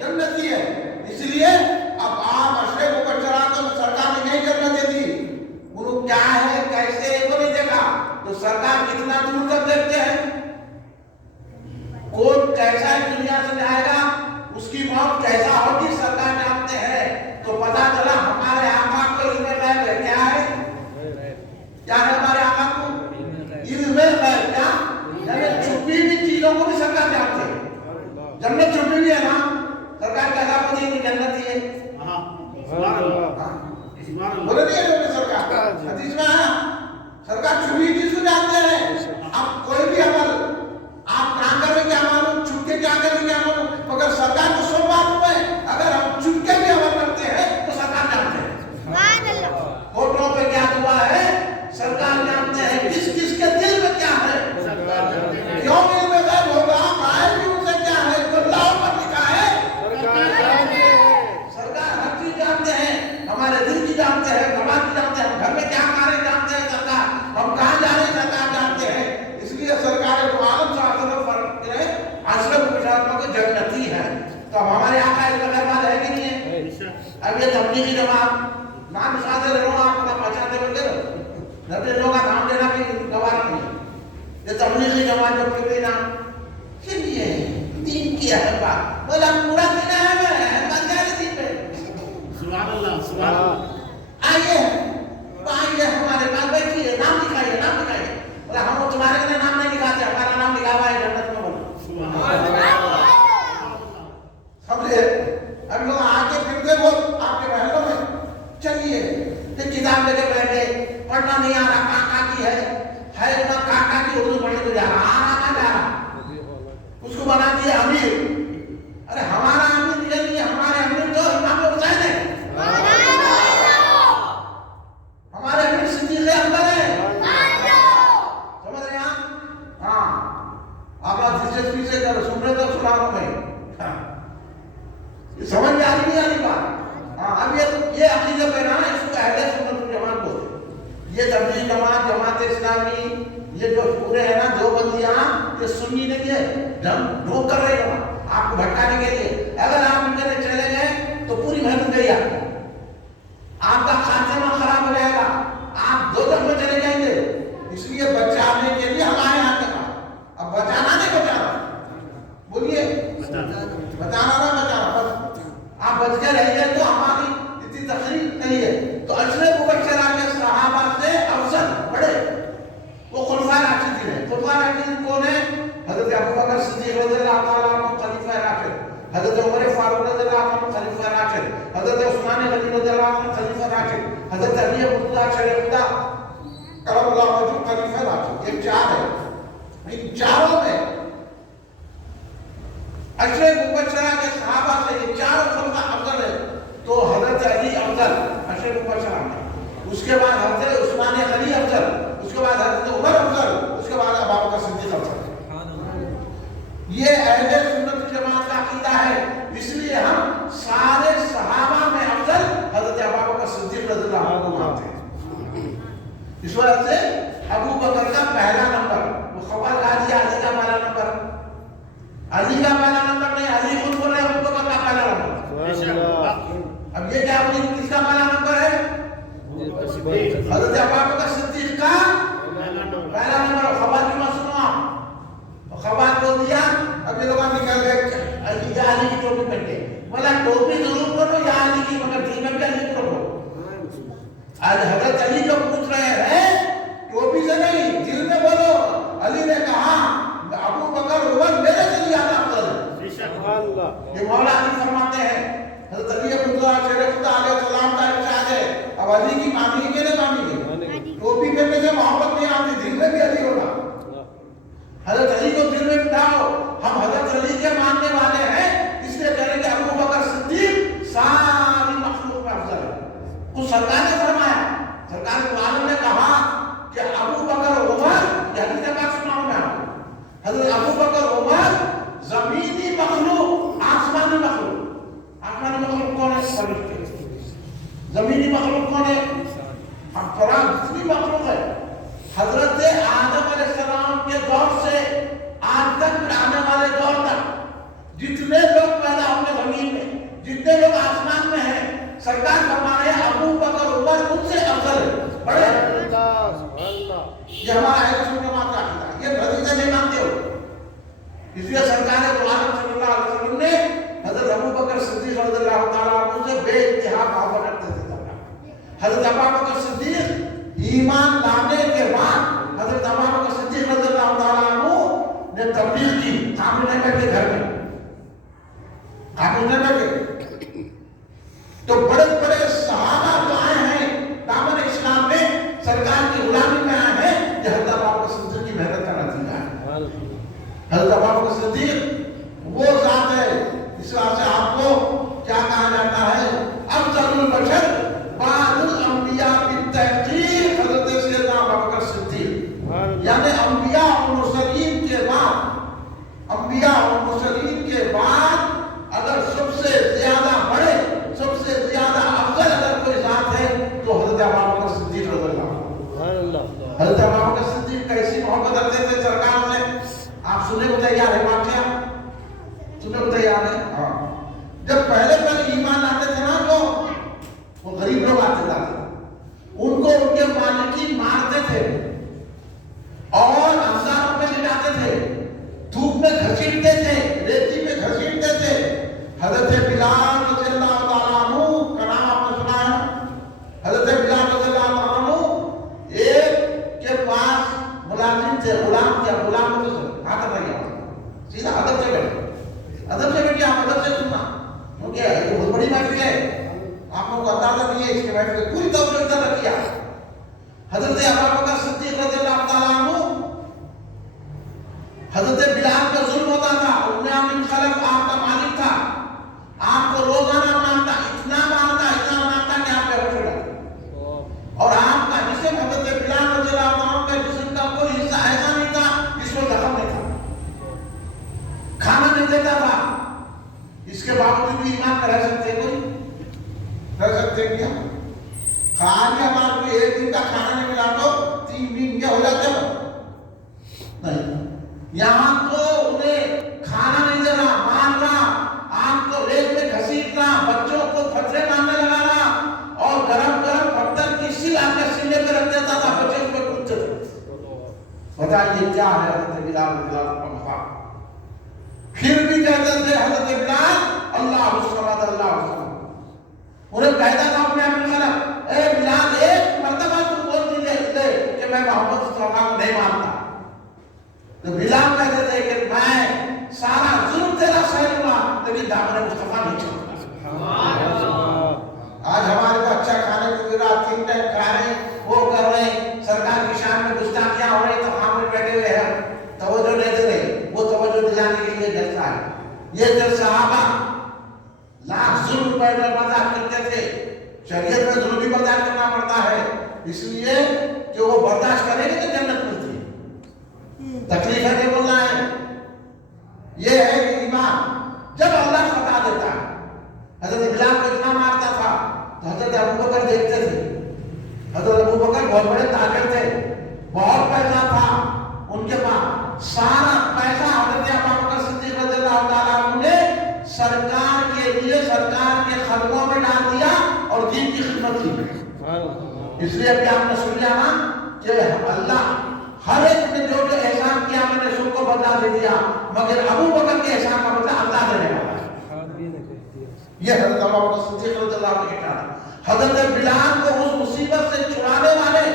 جنتی ہے. اس لیے اب آپ اشرف مبشرہ کو سرکار نے نہیں جنت دے دی. انہوں کیا ہے کیسے وہ نہیں دیکھا. تو سرکار کتنا دور تک دیکھتے ہیں. کون کیسا دنیا سے جائے گا, اس کی موت کیسا ہوگی سرکار جانتے ہیں. تو پتا چلا ہمارے آقا کو علم غیب ہے. کیا ہے؟ کیا ہے ہمارے آقا کو علم غیب؟ کیا یعنی چھپی ہوئی چیزوں کو بھی سرکار جانتے ہیں. جنت چھپی ہوئی ہے نا, سرکار کیسا پوچھے کہ جنت ہی ہے. بولے نہیں ہے سرکار, حدیث میں آیا سرکار چھپی ہوئی چیز کو جانتے ہیں. اب کوئی بھی عمل آپ کہاں کریں کیا معلوم, چھپ کے کیا کریں کیا معلوم, مگر سرکار کو سب معلوم ہے. اگر ہم چھپ کے بھی عمل کرتے ہیں تو سرکار جانتے ہیں. فوٹو پہ کیا ہوا ہے سرکار جانتے ہیں. کس کس کے دل میں کیا ہے کیوں علم غیب ہوگا. غائب بھی ان سے کیا ہے جو اللہ پر لکھا ہے سرکار ہر چیز جانتے ہیں. ہمارے دل کی جانتے ہیں, دماغ کی جانتے ہیں, ہم گھر میں کیا کھا رہے جانتے ہیں سرکار, ہم کہاں جا رہے ہیں سرکار جانتے ہیں. اس لیے سرکار تو عالم صلی اللہ علیہ وسلم فرق ہے اشرف مبشرہ کے جنتی ہے. تو اب ہمارے آقا علم غیب ہے کہ نہیں ہے؟ اب یہ تبلیغی جماعت نام ساتھ لے رہا ہوں, آپ کا پہچانتے بول کے نبی لوگوں کا نام لینا بھی گوارا نہیں ہے. یہ تبلیغی جماعت جو پھر نام چلیے دین کی ہے بات بولا پورا دین ہے میں بنجائے دین پہ. سبحان اللہ سبحان اللہ. آئیے ہمارے پاس بیٹھیے, نام لکھائیے نام لکھائیے. بولا ہم تمہارے لیے نام نہیں لکھاتے, ہمارا نام لکھا ہوا ہے جنت میں. بولو سمجھے. اب لوگ آگے پھرتے بول آپ کے محلوں میں چلیے کتاب لے کے بیٹھے, پڑھنا نہیں آ رہا, کاکا کی ہے نا, کاکا کی اردو پڑھنے کو جا رہا, آ رہا جا رہا, اس کو بنا دیا امیر. ارے ہمارا امیر یہ نہیں ہے, ہمارے امیر تو امام حسین ہے, ہمارے امیر صدیق اکبر ہے. سمجھ رہے ہیں آپ؟ ہاں آپ دلچسپی سے سن رہے تو سنا رہا ہوں میں. سمجھ میں آ رہی نہیں آ رہی بات؟ ہاں اب یہ عقیدہ پہ نا اس کو اہل سنت جماعت بولتے ہیں. یہ تبلیغ جماعت, جماعت اسلامی, یہ جو پورے ہیں نا جو بندیاں یہ سنی نہیں ہے، ڈھونگ کر رہے ہیں آپ کو بھٹکانے کے لیے. اگر آپ ان کے چلے گئے تو پوری محنت گئی آپ کا خاتمہ خراب ہو جائے گا، آپ دوزخ میں چلے جائیں گے. اس لیے بچانے کے لیے ہم آئے آپ کے پاس. اب بچانا نہیں بچانا، بولیے بچانا نہ بچانا، بس آپ بچ کے رہ گئے تو ہماری اتنی تقریر نہیں ہے. تو اشرے مبشرہ کے صحابہ سے افضل بڑے وہ خلفائے راشدین ہیں. خلفائے راشدین کون ہیں؟ حضرت ابوبکر صدیق رضی اللہ تعالیٰ عنہ خلیفہ راشد، حضرت عمر فاروق رضی اللہ عنہ خلیفہ راشد، حضرت عثمان غنی رضی اللہ عنہ خلیفہ راشد، حضرت علی مرتضیٰ شریف اللہ کرم اللہ وجہہ خلیفہ راشد. یہ چار ہے. ان چاروں میں اشرے مبشرہ کے صحابہ سے یہ چاروں خلفاء افضل ہے. تو حضرت علی افضل اشرے مبشرہ میں، اس کے بعد حضرت عثمان غنی افضل، اس کے بعد حضرت عمر افضل، اس کے بعد ابوبکر صدیق افضل. یہ اہل سنت جماعت کا عقیدہ ہے. اس لیے ہم سارے صحابہ میں افضل حضرت ابوبکر صدیق رضی اللہ عنہ مانتے ہیں. اس وجہ سے ابوبکر کا پہلا نمبر وہ خبر علی کا پہلا نمبر، علی کا پہلا نمبر نہیں، علی خود بول رہے ابوبکر کا پہلا نمبر. اب یہ کیا بولی کس کا پہلا نمبر ہے؟ حضرت ابوبکر صدیق کا پہلا نمبر. خبر کی مت سنو آپ، خبر بول دیا. اب یہ لوگ نکل گئے علی کی ٹوپی پہن کے، بولا ٹوپی ضرور کرو یا علی کی، مگر دل میں بھی علی کرو. آج حضرت علی کو پوچھ رہے ہیں ٹوپی سے نہیں دل میں بولو. علی نے کہا ابوبکر عمر میرے سے زیادہ افضل ہے. یہ مولا علی فرماتے ہیں. حضرت علی مرتضیٰ شریف اللہ علیہ السلام کا ارشاد ہے اب علی کی مانی کے نہیں مانی گے. ٹوپی پہننے سے محبت نہیں آتی، دل میں بھی علی ہوگا. حضرت علی کو دل میں بٹھاؤ. ہم حضرت علی کے ماننے والے ہیں، اس لیے کہہ رہے کہ ابوبکر صدیق ساری مخلوق میں افضل ہے. کچھ سرکار نے فرمایا، سرکار کے عالم نے کہا کہ ابوبکر عمر، یہ حدیث پاک سناؤں میں آپ کو. حضرت ابوبکر عمر زمینی مخلوق، آسمانی مخلوق. آسمانی مخلوق کون ہے؟ فرشتے. زمینی مخلوق کون ہے؟ ہم قرآن جتنی مخلوق ہے. حضرت آدم علیہ السلام کے دور سے آج تک آنے والے دور تک جتنے لوگ پیدا ہوں گے زمین میں، جتنے لوگ آسمان میں ہیں، سرکار فرما رہے ہیں ابوبکر عمر ان سے افضل ہے. بڑے یہ ہمارا اہل سنت جماعت کا عقیدہ ہے. یہ حدیث نہیں مانتے ہو. اس لیے سرکار دو عالم صلی اللہ علیہ وسلم نے حضرت ابوبکر صدیق رضی اللہ تعالیٰ عنہ سے بے انتہا محبت رکھتے تھے. حضرت ابوبکر صدیق ایمان لانے کے بعد حضرت ابوبکر صدیق رضی اللہ تعالیٰ عنہ نے تبلیغ کی. کام نہیں کر کے گھر میں کام نہیں کر کے. تو بڑے بڑے صحابہ جو آئے ہیں دامن اسلام میں، سرکار کی غلامی میں آئے ہیں، یہ حضرت ابوبکر صدیق کی محنت کا نتیجہ ہے. حضرت ابوبکر صدیق وہ ذات ہے. اس وجہ سے آپ کو کیا کہا جاتا ہے؟ افضل البشر بعد الانبیاء بالتحقیق حضرت سیدنا ابوبکر صدیق. یعنی انبیاء اور مرسلین کے بعد، انبیاء اور مرسلین کے بعد اگر سب سے زیادہ بڑے، سب سے زیادہ افضل اگر کوئی ذات ہے تو حضرت ابوبکر صدیق رضی اللہ عنہ. حضرت ابوبکر صدیق کیسی محبت رکھتے تھے سرکار سے، آپ سننے کو تیار ہے؟ واقعہ سننے کو تیار ہے؟ ہاں. جب پہلے ایمان لاتے تھے نا وہ غریب لوگ آتے تھے، ان کو ان کے مالکین مارتے تھے اور ہزاروں میں لٹاتے تھے، دھوپ میں گھسیٹتے تھے، ریتی میں گھسیٹتے تھے. حضرت بلال رضی اللہ تعالیٰ عنہ کا نام آپ نے سنا ہے. حضرت بلال رضی اللہ تعالیٰ عنہ ایک کے پاس ملازم تھے، غلام تھے. غلام کو ہاتھ رکھ گیا سیدھا ادب سے بیٹھے، ادب سے بیٹھے. آپ ادب سے سننا کیونکہ یہ بہت بڑی محفل ہے، آپ لوگوں کو اندازہ نہیں ہے اس کے محفل میں پوری توجہ ادھر رکھیے. حضرت ابوبکر صدیق رضی اللہ تعالیٰ عنہ، حضرت بلال کا ظلم ہوتا تھا. من خلق آپ کا مالک تھا، آپ کو روزانہ مانتا، اتنا مانتا کہ آپ پہ اٹھ گیا. اور آپ کا جسم حضرت بلال رضی اللہ عنہ کا جسم کا کوئی حصہ ایسا نہیں تھا جس کو زخم نہیں تھا، کھانا نہیں دیتا تھا. اس کے باوجود بھی ایمان کر سکتے کوئی؟ کر سکتے کیا؟ خالی ہمارے کو ایک دن کا کھانا نہیں ملا تو رکھ دیتا تھا، بچے اس میں کودتے تھے. بتائیے کیا ہے حضرت بلال پنکھا. پھر بھی کہتے تھے حضرت بلال اللہ الصمد اللہ الصمد. انہیں کہتا تھا اپنے اپنے خلق اے بلال ایک مرتبہ تو بول دیجئے کہ میں محمد صلی اللہ علیہ وسلم کو نہیں مانتا. تو بلال کہتے تھے کہ میں سارا ظلم تیرا سہن ہوا لیکن دامن مصطفیٰ نہیں چھوڑتا. آج ہمارے کو اچھا کھانے کو مل رہا، 3 ٹائم کھا رہے ہیں، وہ کر رہے ہیں، سرکار کی شان میں گستاخیاں ہو رہی تو خاموش بیٹھے ہوئے ہیں، توجہ نہیں دے رہے. وہ توجہ دلانے کے لیے جلسہ ہے. یہ جو صحابہ لاکھ ظلم پر برداشت کرتے تھے، شریعت میں ظلم بھی برداشت کرنا پڑتا ہے اس لیے کہ وہ برداشت کریں گے تو جنت ملتی ہے. تکلیف ہے کہ بولنا ہے یہ ہے کہ ایمان جب اللہ خطا دیتا ہے. حضرت بلال کو اتنا مارتا تھا تو حضرت ابو بکر دیکھتے تھے. حضرت ابو بکر بہت بڑے تاجر تھے، بہت پیسہ تھا ان کے پاس. سارا پیسہ حضرت ابو بکر صدیق رضی اللہ تعالیٰ عنہ نے سرکار کے لیے سرکار کے خدموں میں ڈال دیا اور دین کی خدمت کی. اس لیے ابھی آپ نے سن لیا نا کہ اللہ ہر ایک نے جو جو احسان کیا میں نے سب کو بدلا دے دیا، مگر ابو بکر کے احسان کا بدلہ اللہ دینے والا ہے. یہ حضرت ابو بکر صدیق رضی اللہ عنہ کی کہانی. حضرت بلال کو اس مصیبت سے چھڑانے والے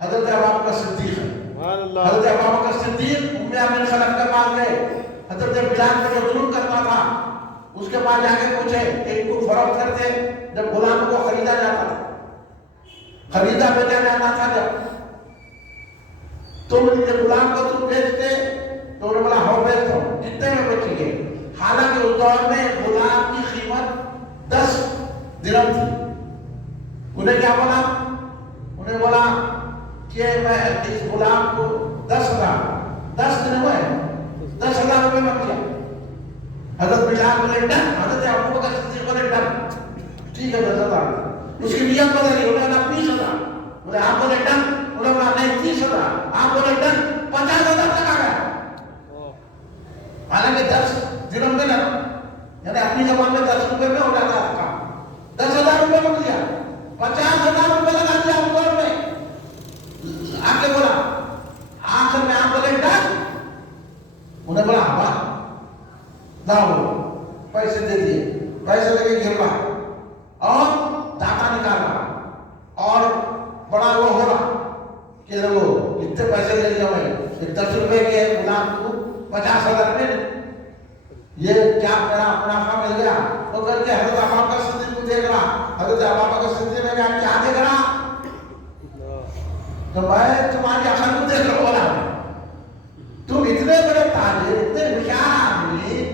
حضرت ابو بکر صدیق ہیں. حضرت ابو بکر صدیق ام ایمن خلق کے پاس گئے. حضرت بلال کو جو ظلم کرتا تھا اس کے پاس جا کے پوچھے کہ ان کو فروخت کرتے جب غلام کو خریدا جاتا تھا، خریدا بیچا جاتا تھا، جب تم یہ غلام کو تم بیچتے تو انہوں نے بولا ہاں بیچتا ہوں. کتنے میں بیچیں گے؟ حالانکہ اس دور میں غلام کی قیمت 10 درہم تھی. انہیں کیا بولا؟ انہیں بولا کہ میں اس غلام کو 10 دن ہوئے 10,000 روپے میں کیا. حضرت بلال بولے ڈن. حضرت ابو بکر صدیق بولے ڈن، ٹھیک ہے 10,000. اس کی نیت بدلی، انہوں نے بولا 20,000. بولے آپ بولے ڈن، انہوں نے بولا نہیں 30,000. آپ بولے ڈن، 50,000 تک آ گیا. حالانکہ 10 درہم میں لگا، یعنی اپنی زبان میں 10 روپے میں ہو جاتا تھا. 10,000 روپے میں لیا، 50,000 روپے لگا دیا اس دور میں. آ کے بولا آخر میں آپ بولے ڈن. انہیں بولا ہوا لاؤ پیسے دے دیے. پیسے لے کے گر رہا اور ڈاکہ نکال رہا اور بڑا وہ ہو رہا کہ وہ اتنے پیسے لے لیا میں 10 روپے کے غلام کو 50,000 میں یہ کیا میرا منافع مل گیا. تو کر کے حضرت ابو بکر صدیق کو دیکھ رہا. حضرت ابو بکر صدیق نے کہا کیا دیکھ رہا؟ تو میں تمہاری عقل کو دیکھ رہا ہوں. تم اتنے بڑے تاجر، اتنے ہوشیار آدمی،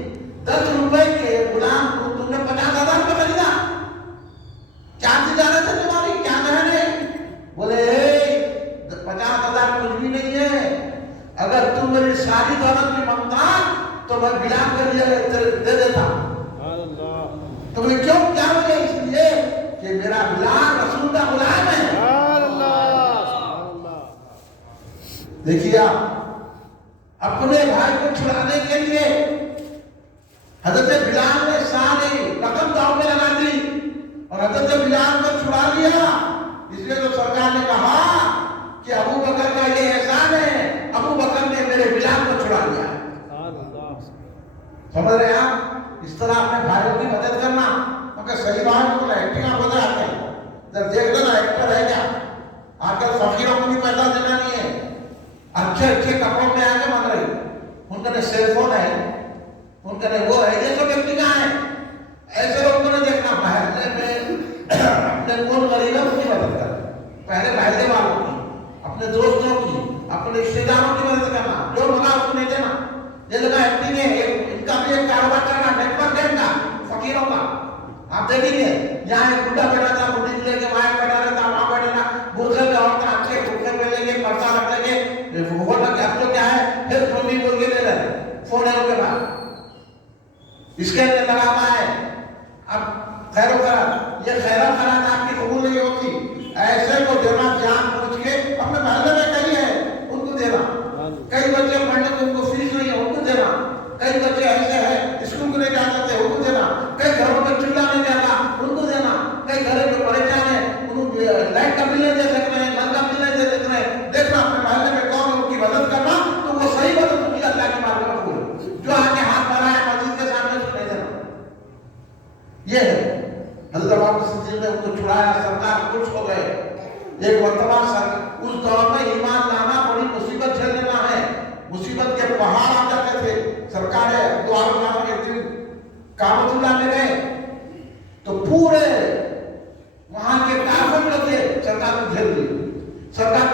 10 روپے کے غلام کو تم نے 50,000 روپے خریدا. کیا تجارت ہے تمہاری؟ کیا ذہن ہے؟ بولے 50,000 کچھ بھی نہیں ہے. اگر تم میری ساری دولت بھی مانگتا تو میں بلال کے لیے دے دیتا. تو بولے کیوں؟ کیا وجہ؟ اس لیے کہ میرا بلال رسول کا غلام ہے. دیکھیے آپ اپنے بھائی کو چھڑانے کے لیے حضرت بلال نے ساری رقم داؤ میں لگا دی اور حضرت بلال کو چھڑا لیا. اس لیے تو سرکار نے کہا کہ ابو بکر کا یہ احسان ہے، ابو بکر نے میرے بلال کو چھڑا لیا. سمجھ رہے ہیں آپ؟ اس طرح اپنے بھائیوں کی مدد کرنا. مگر صحیح بات کو ایکٹنگ آپ بدل آتے ہیں. جب دیکھ لینا ایکٹر ہے کیا. آج کل فقیروں کو بھی پیسہ دینا نہیں ہے، اچھے اچھے کپڑوں میں آگے مانگ رہی. ان کا سیل فون ہے، ان کا وہ ہے، یہ سب ایکٹنگ ہے. ایسے لوگوں نے دیکھنا محلے میں اپنے کون غریب ہے ان کی مدد کرنا، پہلے محلے والوں کی، اپنے دوستوں کی، اپنے رشتے داروں کی مدد کرنا. جو ملا اس کو نہیں دینا. یہ لگا ایکٹنگ ہے. ان کا بھی ایک کاروبار چل رہا، نیٹ ورک ہے ان کا فقیروں کا. آپ دیکھیں گے یہاں ایک بڈھا بیٹھا تھا، بڈھی کو لے کے وہاں بیٹھا رہتا، وہاں بیٹھا تھا. برقعے میں عورتیں اچھے برقعے پہ لیں گے، پردہ رکھ لیں گے. وہ لگ اب تو کیا ہے پھر فون بول کے لے رہے فون ہے ان کے بعد اس کے اندر لگا ہوا ہے. اب خیر و خیرات، یہ خیر و خیرات آپ کی قبول نہیں ہوتی. ایسے کو دینا جان بوجھ کے. اپنے محلے میں کئی ہے ان کو دینا. کئی بچے پڑھنے کو ان کو فیس نہیں ہے ان کو دینا. کئی بچے ایسے ہیں اسکول کو نہیں جاتے تھے ان کو دینا. کئی گھروں میں چولہا نہیں جاتا ان کو دینا. کئی گھر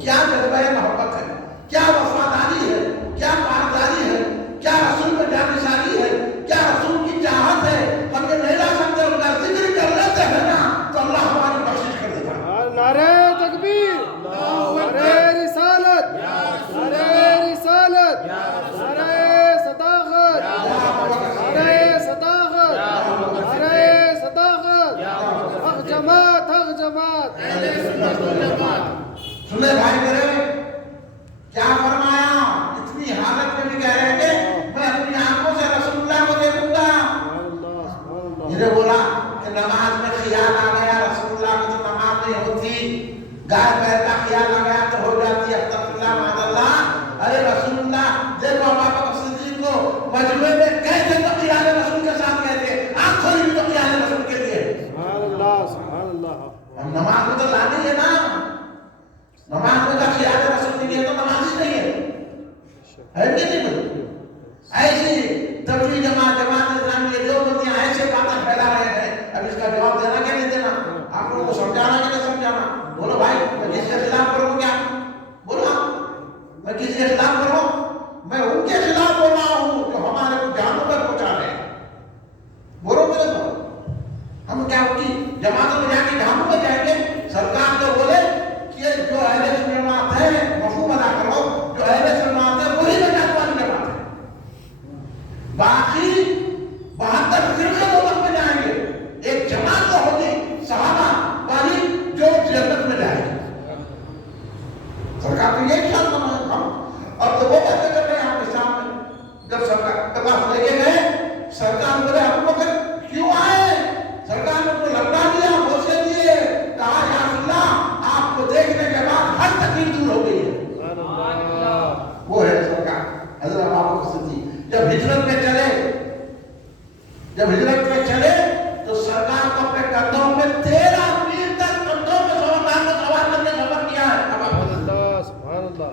کیا جذبہ محبت ہے، کیا وفاداری ہے، کیا پاسداری ہے، کیا رسول میں جانشانی ہے، کیا رسول کی چاہت ہے. ہم یہ نہیں لا سکتے، ان کا ذکر کر لیتے ہیں نا تو اللہ ہماری بخشش کر دیتا ہے. نعرہ تکبیر، نعرہ رسالت، نعرہ رسالت، نعرہ صداقت، نعرہ صداقت، نعرہ صداقت، حق جماعت، حق جماعت. سنے بھائی میرے، کیا فرمایا؟ اتنی حالت میں بھی کہہ رہے ہیں کہ میں اپنی آنکھوں سے رسول اللہ کو دیکھوں گا. یہ بولا کہ نماز میں خیال آ گیا، رسول اللہ کو تو نماز نہیں ہوتی، گائے پیر کا خیال آ گیا تو ہو جاتی ہے استغفر اللہ معاذ اللہ. ارے رسول اللہ دیکھو ابوبکر صدیق کو مجمع میں کیسے تو خیال رسول کے ساتھ کہتے ہیں، آنکھ کھولی بھی تو خیال رسول کے لیے. سبحان اللہ، سبحان اللہ. ہم نماز میں تو لانی ہے نا، نماز میں کا خیال رسول کے لیے تو نماز ہی نہیں ہے کہ نہیں بھائی؟ ایسی تبلیغ جماعت اسلامی جو بندیاں ایسے باتیں پھیلا رہے ہیں، اب اس کا جواب دینا کہ نہیں دینا؟ آپ لوگوں کو سمجھانا کہ نہیں سمجھانا؟ بولو بھائی، میں کس کے خلاف کروں کیا؟ بولو میں کس کے خلاف کروں؟ میں ان کے خلاف بول رہا ہوں جو ہمارے کو جانوں پر پہنچا رہے ہیں. بولو میرے کو، ہم کیا ان کی جماعتوں میں جا کے جانوں پر جائیں گے؟ سرکار تو بولے کہ جو اہل سنت ہے مفہوم ادا کرو، جو اہل سنت ہے وہی نجات والی جماعت ہے. باقی 72 فرقے دولت میں جائیں گے، ایک جماعت تو ہوگی صحابہ والی جو جنت میں جائے گی. سرکار تو یہ خیال کرنا ہے. ہم اب تو وہ باتیں کر رہے ہیں آپ کے سامنے. جب سرکار کے پاس لے کے گئے، سرکار بولے ابوبکر کیوں آئے؟ سرکار نے ان کو لگا دیا، بوسے دیے، کہا یا رسول اللہ آپ کو دیکھنے کے بعد ہر تکلیف دور ہو گئی ہے. وہ ہے سرکار حضرت ابوبکر صدیق. جب ہجرت میں چلے تو سرکار کو اپنے کندھوں میں 13 میل تک کندھوں میں سوار کرنے کا سفر کیا ہے. سبحان اللہ.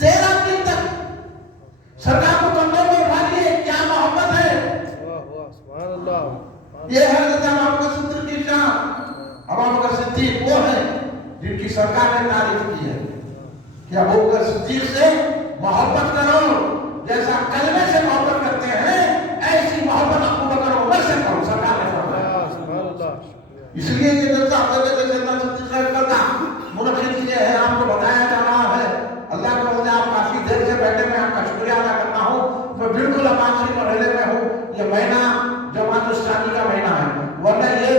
13 میل تک سرکار کو کندھوں میں اٹھا لیے. کیا محبت ہے! سبحان اللہ. یہ ہے حضرت ابوبکر صدیق کی شان. ابوبکر صدیق وہ ہے جن کی سرکار نے تعریف کی ہے کہ ابوبکر صدیق سے محبت کرو، جیسا کلمے سے محبت کرتے ہیں ایسی محبت ابوبکر عمر سے کرو. سرکار نے فرمایا. سبحان اللہ. اس لیے یہ جلسہ کا منعقد کیے ہیں، آپ کو بتایا جا رہا ہے. اللہ کے بندے آپ کافی دیر سے بیٹھے، میں آپ کا شکریہ ادا کرتا ہوں. میں بالکل آخری مرحلے میں ہوں. یہ مہینہ جماعت اسلامی کا مہینہ ہے، ورنہ یہ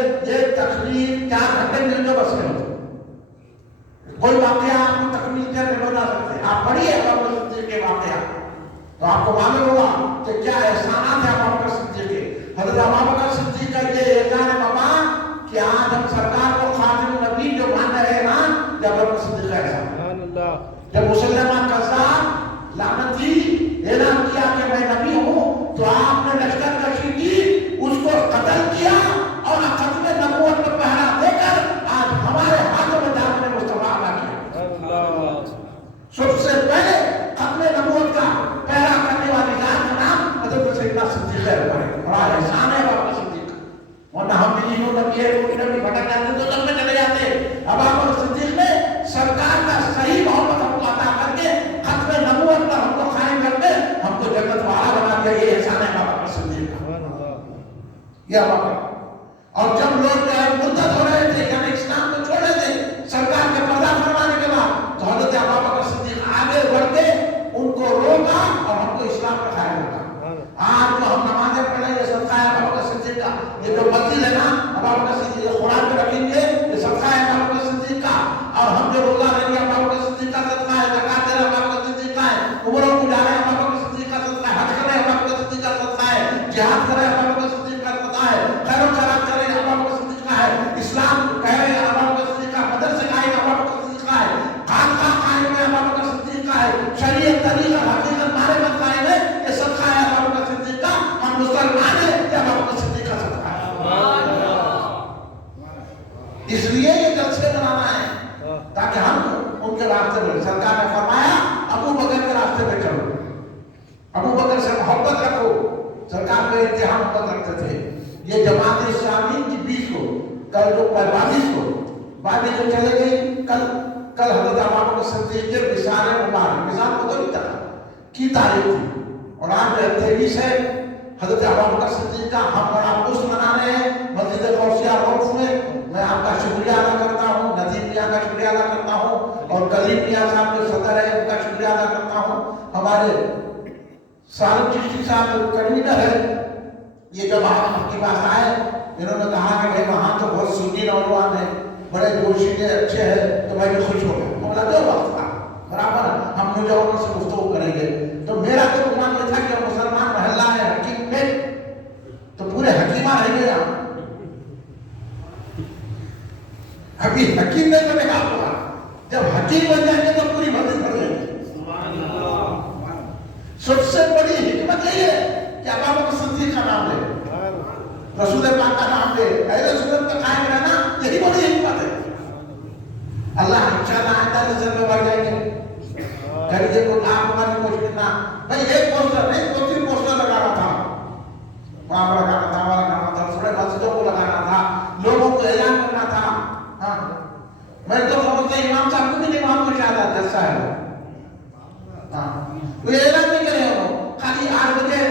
تقریر 4 گھنٹے مل کے بس میں ہوتے. کوئی واقعہ آپ کو تکمیل کر نہیں بتا سکتے. آپ پڑھیے ابوبکر صدیق کے واقعہ تو آپ کو معلوم ہوگا کہ کیا احسانات ہیں ابوبکر صدیق کے. حضرت ابوبکر صدیق کا یہ اعلان ہے بابا کہ آج ہم سرکار کو خاتم النبی جو مان رہے ہیں نا، یہ ابوبکر صدیق کا احسان. جب مسلمہ کذاب لعنتی اعلان کیا کہ میں نبی ہوں تو آپ نے لشکر کشی کی، اس کو قتل کیا اور ختم نبوت پر پہرا دے کر آج ہمارے ہاتھوں میں دامن مصطفیٰ عطا کیا. سب سے پہلے ختم نبوت کا پہرا کرنے والی ذات کا نام حضرت سیدنا صدیق اکبر ہے. بڑا احسان ہے ابوبکر صدیق. ورنہ ہم بھی یوں نبی ہے کوئی نبی بھٹک جاتے تو جنگ میں چلے جاتے. ابوبکر صدیق نے سرکار کا صحیح محبت ہم کو عطا کر کے ختم نبوت پر ہم کو قائم کر کے ہم کو جنت والا بنا دیا. یہ احسان ہے ابوبکر صدیق کا. یہ ابوبکر. اور جب لوگ مرتد ہو رہے تھے یعنی اسلام کو چھوڑ رہے تھے سرکار کے پردہ فرمانے کے بعد، تو حضرت ابوبکر صدیق آگے بڑھ کے ان کو روکا اور ہم کو اسلام کا خیال رکھا. آج جو ہم نمازیں پڑھ رہے ہیں یہ صدقہ ہے ابوبکر صدیق کا. یہ جو مسجد ہے نا ابوبکر صدیق، یہ قرآن میں رکھیں گے یہ صدقہ ہے ابوبکر صدیق کا. اور ہم جو روزہ رہیں گے ابوبکر صدیق کا صدقہ ہے، زکات دے رہے ہیں ابوبکر صدیق کا ہے، عمروں کو جا رہے ہیں ابوبکر صدیق کا صدقہ ہے، حج کر رہے ہیں ابوبکر صدیق کا صدقہ ہے، جہاد کر رہے ہیں ابوبکر صدیق کا صدقہ ہے، خیر و خیرات کر رہے ہیں ابوبکر صدیق کا ہے، اسلام کہہ رہے ہیں ابوبکر صدیق کا، مدرسے قائم ابوبکر صدیق کا ہے، خانقاہ قائم ہے ابوبکر صدیق کا ہے، شریعت طریقہ حقیقت معرفت قائم ہے، یہ صدقہ ہے ابوبکر صدیق کا. ہم مسلمان ہیں، یہ ابوبکر صدیق کا صدقہ ہے. اس لیے یہ جلسے بنانا ہے تاکہ ہم ان کے راستے میں. سرکار نے فرمایا ابوبکر کے راستے پہ چلو، ابوبکر سے محبت رکھو. سرکار پہ انتہا محبت رکھتے تھے. یہ جماعت اسلامی کی 20 کو کل جو 22 کو بعد جو چلے گئی، کل کل حضرت ابو بکر صدیق کے وصال مبارک، وصال کو تو نہیں تھا کی تاریخ تھی، اور آج 23 ہے حضرت ابو بکر صدیق کا ہم اور آپ اس منا رہے ہیں مسجد غوثیہ روڈ میں۔ میں آپ کا شکریہ ادا کرتا ہوں، ندیم میاں کا شکریہ ادا کرتا ہوں، اور کلیم میاں صاحب جو صدر ہے ان کا شکریہ ادا کرتا ہوں، ہمارے سالم چشتی صاحب جو کنوینر ہے، یہ جب آپ کے پاس آئے انہوں نے کہا کہ بھائی وہاں تو بہت سنی نوجوان ہیں، بڑے جوشیلے اچھے ہیں، تو میں بھی خوش ہو گیا، بولا جو وقت تھا برابر ہم نوجوانوں سے گفتگو کریں گے۔ تو میرا تو گمان یہ تھا کہ مسلمان محلہ ہے حکیم میں تو پورے حکیمہ رہیں گے یہاں، ابھی حکیم نے تو کہا ہوا جب حکیم بن جائیں گے تو پوری مسجد بھر جائیں گے۔ سب سے بڑی حکمت یہ ہے کہ ابو بکر صدیق کا نام لے، رسول پاک کا نام لے، اہل سنت کا قائم رہنا، یہی بڑی حکمت ہے۔ اللہ انشاءاللہ آئندہ نظر میں بڑھ جائیں گے، خریدے کو آپ ہماری کوشش کرنا، بھائی ایک پوسٹر نہیں 2-3 پوسٹر لگانا تھا، وہاں لگانا تھا، وہاں لگانا تھا، پورے مسجدوں کو لگانا تھا، لوگوں کو اعلان کرنا تھا۔ میں تو سمجھتا امام صاحب کو بھی نہیں امام کو شہادت جلسہ ہے، کوئی اعلان نہیں کرے ہو، خالی 8 بجے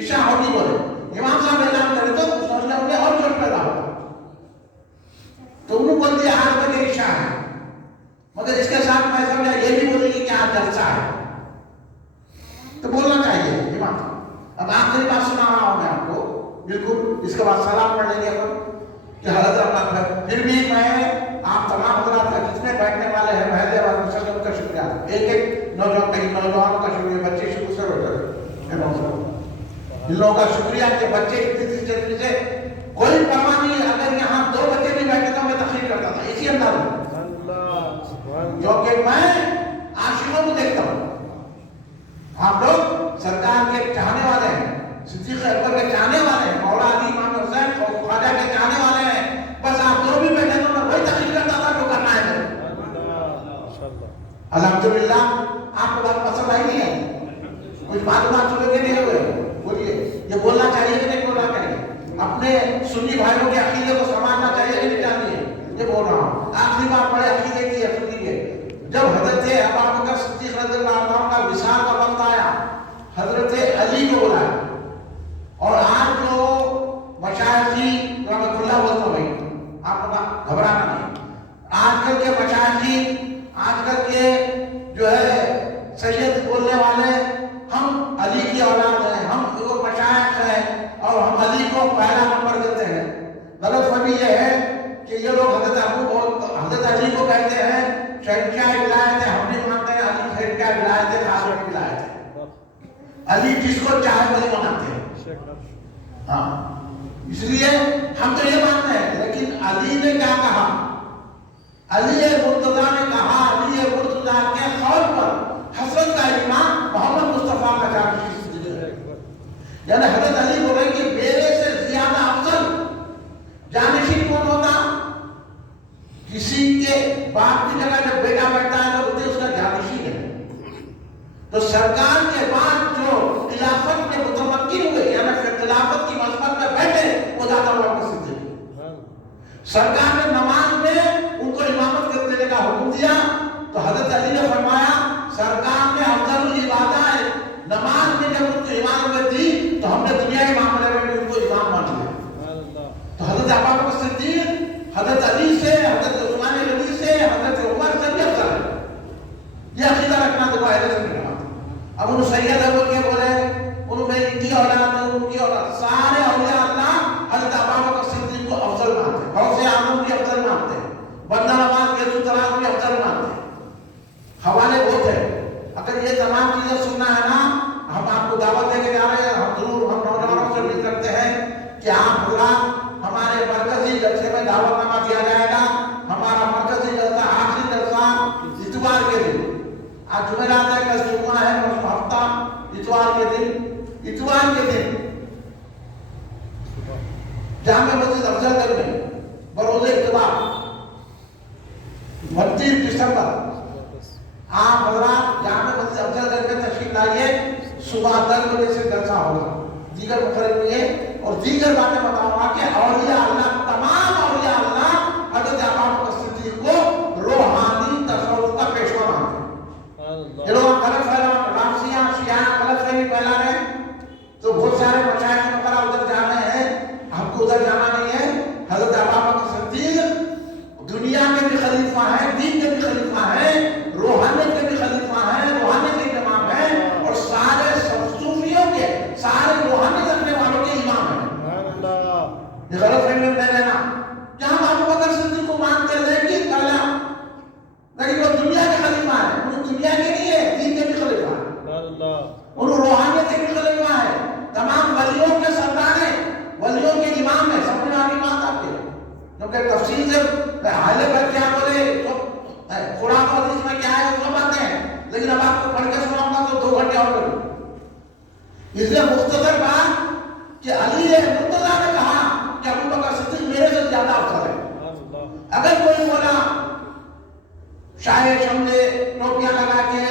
عشاء ہوگی بولے، امام صاحب اعلان کرے تو سوچنا انہیں اور جوش پیدا ہوگا، تو انہوں بول دیا 8 بجے عشاء ہے، مگر اس کے ساتھ میں سمجھا یہ بھی بولے گی کہ آج جلسہ ہے، تو بولنا چاہیے امام صاحب۔ اب آخری بات سنا رہا ہوں میں آپ کو، بالکل اس کے بعد سلام پڑھ لیں گے اپن کہ حضرت اللہ پر، پھر بھی میں آپ تمام حضرات کا جتنے بیٹھنے والے ہیں محلے والے سب کا شکریہ، ایک نوجوان کا شکریہ، بچے شروع سے ہو جائے ان لوگوں کا شکریہ کہ بچے اتنی جلدی سے کوئی پرواہ نہیں، اگر یہاں 2 بچے بھی بیٹھے تو میں تقریر کرتا تھا اسی انداز میں، جو کہ میں عاشقوں کو دیکھتا ہوں۔ آپ لوگ سرکار کے چاہنے والے ہیں، صدیق اکبر کے چاہنے والے ہیں، مولا علی امام حسین خواجہ کے چاہنے والے ہیں، بس آپ جو بھی بیٹھے تو میں وہی تقریر کرتا تھا جو کرنا ہے۔ الحمدللہ آپ کو بات پسند آئی نہیں ہے، کچھ معلومات چھوڑے کے نہیں ہوئے، بولیے یہ بولنا چاہیے کہ نہیں بولنا چاہیے، اپنے سنی بھائیوں کے عقیدے کو سمجھنا چاہیے کہ نہیں چاہیے، یہ بول رہا ہوں۔ آخری بات بڑے عقیدے کی ہے، سنیے، جب حضرت ابو بکر صدیق رضی اللہ عنہ کا وصال کا وقت آیا، حضرت علی کو بلایا، اور آج جو مشائخی رحمۃ اللہ بولتا بھائی آپ کو گھبرانا نہیں، آج کل کے مشائخی، آج کل کے جو ہے سید بولنے والے، ہم علی کی اولاد ہیں، ہم وہ مشائخ ہیں اور ہم علی کو پہلا نمبر دیتے ہیں۔ غلط فہمی یہ ہے کہ یہ لوگ حضرت علی کو کہتے ہیں شہنشاہ ولایت ہے، ہم نہیں مانتے ہیں علی شہنشاہ ولایت ہے، خاص ولایت ہے، علی جس کو چاہے وہی مناتے ہیں، ہاں اس لیے ہم تو یہ مانتے ہیں، لیکن علی نے کیا کہا، علی مرتضیٰ نے کہا، علی مرتضیٰ کے قول پر حسرت کا امام محمد مصطفیٰ کا جانشین ہے، یعنی حضرت علی بول رہے ہیں کہ میرے سے زیادہ افضل جانشین کون ہوتا، کسی کے باپ کی جگہ جب بیٹا بیٹھتا ہے تو اس کا جانشین ہے، تو سرکار کے بعد جو خلافت میں متمکن ہوئے یعنی خلافت کی مسجد میں بیٹھے وہ زیادہ وقت صدیق، سرکار نے نماز میں ان کو امامت کرنے کا حکم دیا، تو حضرت علی نے فرمایا سرکار نے افضل العبادات نماز میں جب ان کو امامت دی تو ہم نے دنیا کے معاملے میں بھی ان کو امام مان لیا، تو حضرت ابو بکر صدیق حضرت علی سے، حضرت عثمان غنی سے، حضرت عمر سے بھی افضل ہے، یہ عقیدہ رکھنا تو اہل سنت ہے۔ اب انہوں سید ابو کے بولے انہوں میں ان کی اولاد ہے، ان کی اولاد، سارے اولیاء اللہ حضرت ابو بکر صدیق کو افضل مانتے ہیں، غوث اعظم بھی افضل مانتے ہیں، بندہ نواز کے طلاق بھی افضل مانتے ہیں، حوالے بہت ہیں۔ اگر یہ تمام چیزیں سننا ہے نا، ہم آپ کو دعوت دے کے جا رہے ہیں، ہم ضرور ہم نوجوانوں سے امید کرتے ہیں کہ آپ حضرات ہمارے مرکزی جلسے میں دعوت نامہ دیا جائے گا، ہمارا مرکزی جلسہ آخری جلسہ اتوار کے دن، آج جمعرات ہے، کل جمعہ ہے، پرسوں ہفتہ، اتوار کے دن جامع مسجد افضل گڑھ میں بروز اتوار 29 دسمبر آپ حضرات جامع مسجد افضل گڑھ میں تشریف لائیے، صبح 10 بجے سے جلسہ ہوگا، دیگر مقرر ہوئے اور دیگر باتیں بتاؤں گا کہ اولیاء اللہ، تمام اولیاء اللہ حضرت ابو بکر صدیق کو روحانی تفصیل سے حالے پر کیا بولے تو قرآن و حدیث میں کیا ہے وہ باتیں ہیں، لیکن اب آپ کو پڑھ کے سناؤں گا تو 2 گھنٹے اور کروں. اس لیے مختصر بات کہ علی مرتضیٰ نے کہا کہ ابو بکر صدیق میرے سے زیادہ افضل ہے. اگر کوئی بولا شاید شملے ٹوپیاں لگا کے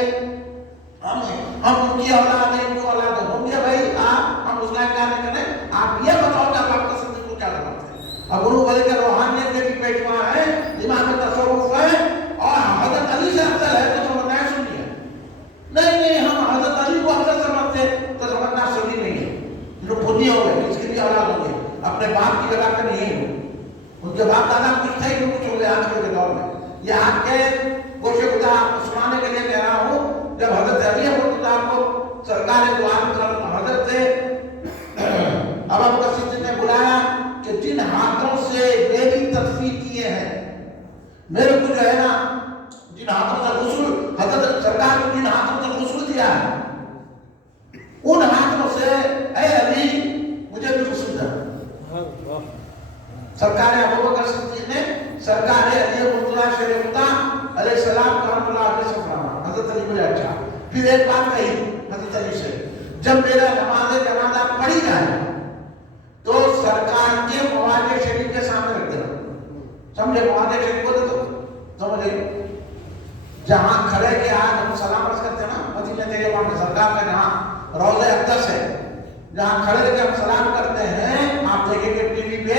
ہم ان کی اولاد ہیں، ان کو اولاد ہوں گے بھائی آپ ہم اس کا انکار نہیں کریں، آپ یہ بتاؤ کہ ابو بکر صدیق کو کیا لگاتے ہیں. اب انہوں بولے کہ روحانیت کے بھی پیشوا ہے، امام تصوف ہے اور حضرت علی سے افضل ہے تو سمجھنا ہے سنیے. نہیں ہم حضرت علی کو افضل سمجھتے تو سمجھنا سنی نہیں ہے. جو خودی ہو گئے اس کی بھی اولاد ہو گئی، اپنے باپ کی جگہ پہ نہیں ہو، ان کے باپ دادا کچھ تھے جو کچھ ہو گئے آج کے دور میں. یہ آپ کے گوشے خدا آپ کو سنانے کے لیے کہہ رہا ہوں. جب حضرت علی مرتضیٰ کو سرکار دو عالم حضرت سے ابو بکر صدیق نے بلایا کہ جن ہاتھوں سے میری تدفین کیے ہیں، میرے کو جو ہے نا جن ہاتھوں سے غسل حضرت سرکار کو جن ہاتھوں سے غسل دیا ہے ان ہاتھوں سے اے علی مجھے بھی غسل دے. سرکار ابو بکر صدیق نے سرکار علی مرتضیٰ شریف اللہ علیہ السلام کرم اللہ علیہ وسلم حضرت علی بولے اچھا. پھر ایک بات کہی حضرت علی سے، جب میرا نماز جنازہ پڑھی جائے تو سرکار کے مواضع شریف کے سامنے رکھ دینا. سمجھے مواضع شریف بولے تو سمجھے جہاں کھڑے کے آج ہم سلام عرض کرتے ہیں نا مدینہ طیبہ میں سرکار کا جہاں روضہ اقدس ہے، جہاں کھڑے کے ہم سلام کرتے ہیں، آپ دیکھیں گے ٹی وی پہ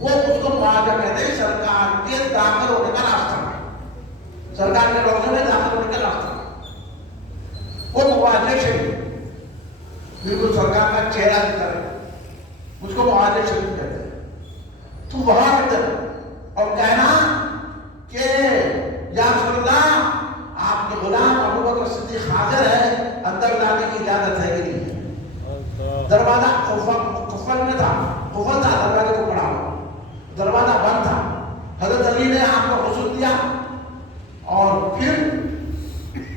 وہ اس کو مواضع کہتے ہیں سرکار کے داخل ہونے کا راستہ میں، سرکار کے روضے میں داخل ہونے کا راستہ وہ مواضع شریف بالکل سرکار کا چہرہ دکھتا ہے، اس کو مواضع شریف کہتے ہیں. تو وہاں رکھ دینا اور کہنا کہ یا رسول اللہ آپ کے غلام ابو بکر صدیق حاضر ہے، اندر لانے کی اجازت ہے کہ نہیں ہے. دروازہ قفل میں تھا، قفل تھا دروازے کو پڑا ہوا، دروازہ بند تھا. حضرت علی نے آپ کو غسل دیا اور پھر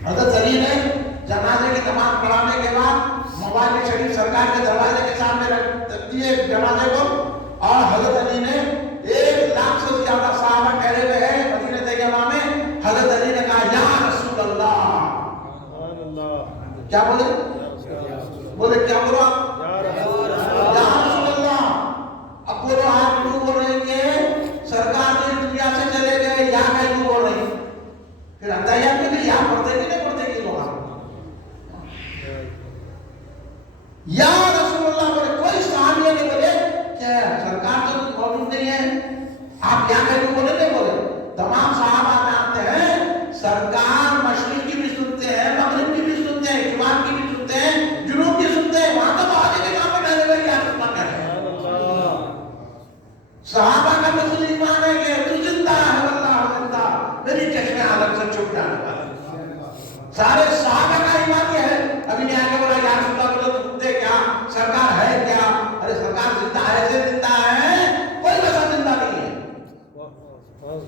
حضرت علی نے جنازے کی نماز پڑھانے کے بعد مواضع شریف سرکار کے دروازے کے سامنے رکھ دیے جنازے کو، اور حضرت علی نے 1 لاکھ سے زیادہ صحابہ ٹھہرے ہوئے ہیں مدینہ طیبہ میں. حضرت علی نے کہا یا رسول اللہ، کیا بولے بولے کیا بولو آپ یا رسول اللہ. اب بولو آپ کیوں بول رہے ہیں کہ سرکار تو دنیا سے چلے گئے یا میں کیوں بول رہی ہوں؟ پھر اندازہ میں کہ یا پڑھتے کہ نہیں پڑھتے کہ لوگ یا رسول اللہ بولے. کوئی صحابی نہیں بولے کہ سرکار تو موجود نہیں ہے آپ کیا کہیں بولے نہیں بولے. تمام صحابہ جانتے ہیں سرکار مشرق کی بھی سنتے ہیں، مغرب کی بھی سنتے ہیں، شمال کی بھی سنتے ہیں، جنوب کی سنتے ہیں. وہاں تو بہت کے کام میں ڈالے ہوئے کیا رسول کہتے ہیں. صحابہ کا تو ایمان ہے کہ تو زندہ ہے واللہ زندہ، میری چشمے عالم سے چھپ جانے والا. سارے صحابہ کا ایمان یہ ہے. ابھی نے آگے بولا یا رسول اللہ بولے تو سنتے کیا سرکار ہے کیا؟ ارے سرکار زندہ ہے سے زندہ ہے، کوئی ویسا زندہ نہیں ہے.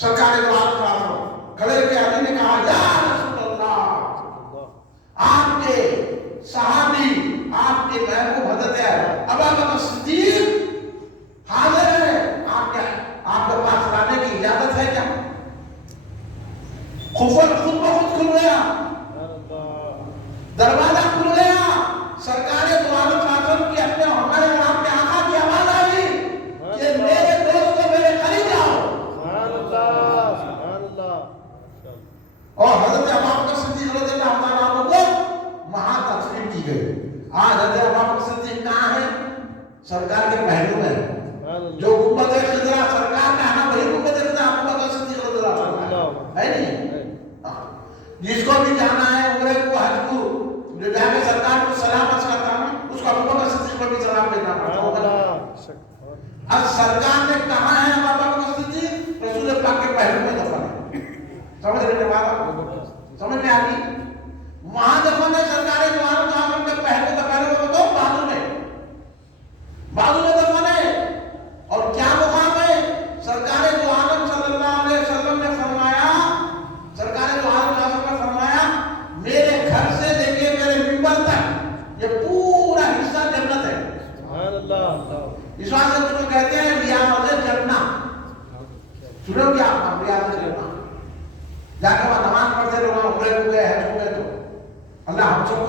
سرکار نے بات کھڑے کے علی نے کہا یا رسول اللہ، آپ کے صحابی آپ کے محبوب حضرت ابو بکر صدیق حاضر ہے، آپ کے پاس لانے کی اجازت ہے کیا؟ خود بخود کھل گیا، دروازہ کھل گیا. سرکار دو عالم صاحب کی اپنے ہمارے آپ کے آقا کی آواز آئی کہ میرے دوست کو میرے قریب آؤ. اور حضرت ابو بکر صدیق رضی اللہ عنہ کو وہاں تدفین کی گئی. آج حضرت ابو بکر صدیق کہاں ہے؟ سرکار کے پہلو میں جو گنبد خضرا سرکار کا ہے نا، وہی گنبد خضرا ابو بکر صدیق رضی اللہ عنہ ہے نہیں. جس کو بھی جانا ہے عمرے کو حج کو جو جا کے سرکار کو سلام عرض کرتا ہے اس کو ابو بکر صدیق کو بھی سلام بھیجنا پڑتا ہے. اب سرکار نے کہاں ہے ابو بکر صدیق؟ رسول پاک کے پہلو میں دفن ہے. سمجھ رہے ہیں بات؟ سمجھ میں آ گئی؟ وہاں دفن ہے سرکار دو عالم صاحب کے پہلو کا پہلو میں تو بازو میں دفن ہے. اور کیا مقام ہے؟ سرکار دو عالم صلی اللہ علیہ وسلم نے فرمایا، سرکار دو عالم صاحب نے فرمایا میرے گھر سے لے کے میرے منبر تک یہ پورا حصہ جنت ہے. سبحان اللہ. اس واسطے تو کہتے ہیں ریاض جنت.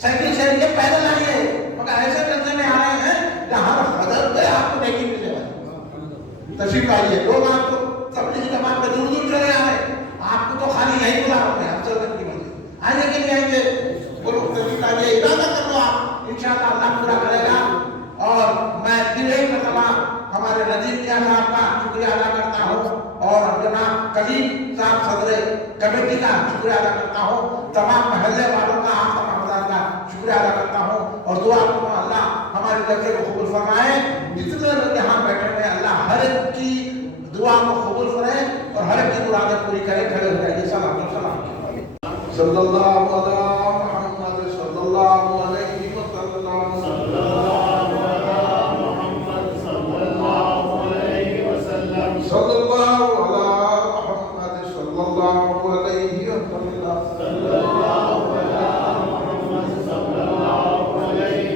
سائیکل سے یہ پیدل آئیے مگر ایسے جلسے میں آ رہے ہیں جہاں حضرت پہ آپ کو نیکی ملے گا تشریف آئیے لوگ آپ کو تبلیغی جماعت پہ دور دور چلے آ رہے ہیں آپ کو تو خالی یہی بلا ہوتے ہیں افسر کی مسجد آنے کے لیے آئیے وہ لوگ تشریف آئیے ارادہ کر لو آپ انشاءاللہ اللہ پورا کرے گا اور میں پھر ایک مرتبہ ہمارے نظیر میاں صاحب کا شکریہ ادا کرتا ہوں اور جناب کلیم صاحب صدر کمیٹی کا شکریہ ادا کرتا ہوں تمام محلے والوں کا آپ تمام حضرات کا شکریہ ادا کرتا ہوں اور دعا کرتا ہوں اللہ ہمارے جلسے کو قبول فرمائے جتنے لوگ یہاں بیٹھے ہوئے اللہ ہر ایک کی دعا کو قبول فرمائے اور ہر ایک کی مرادیں پوری کرے کھڑے ہو جائیے سلام صلی اللہ علیہ محمد صلی اللہ علیہ وسلم صلی اللہ علی محمد صلی اللہ علیہ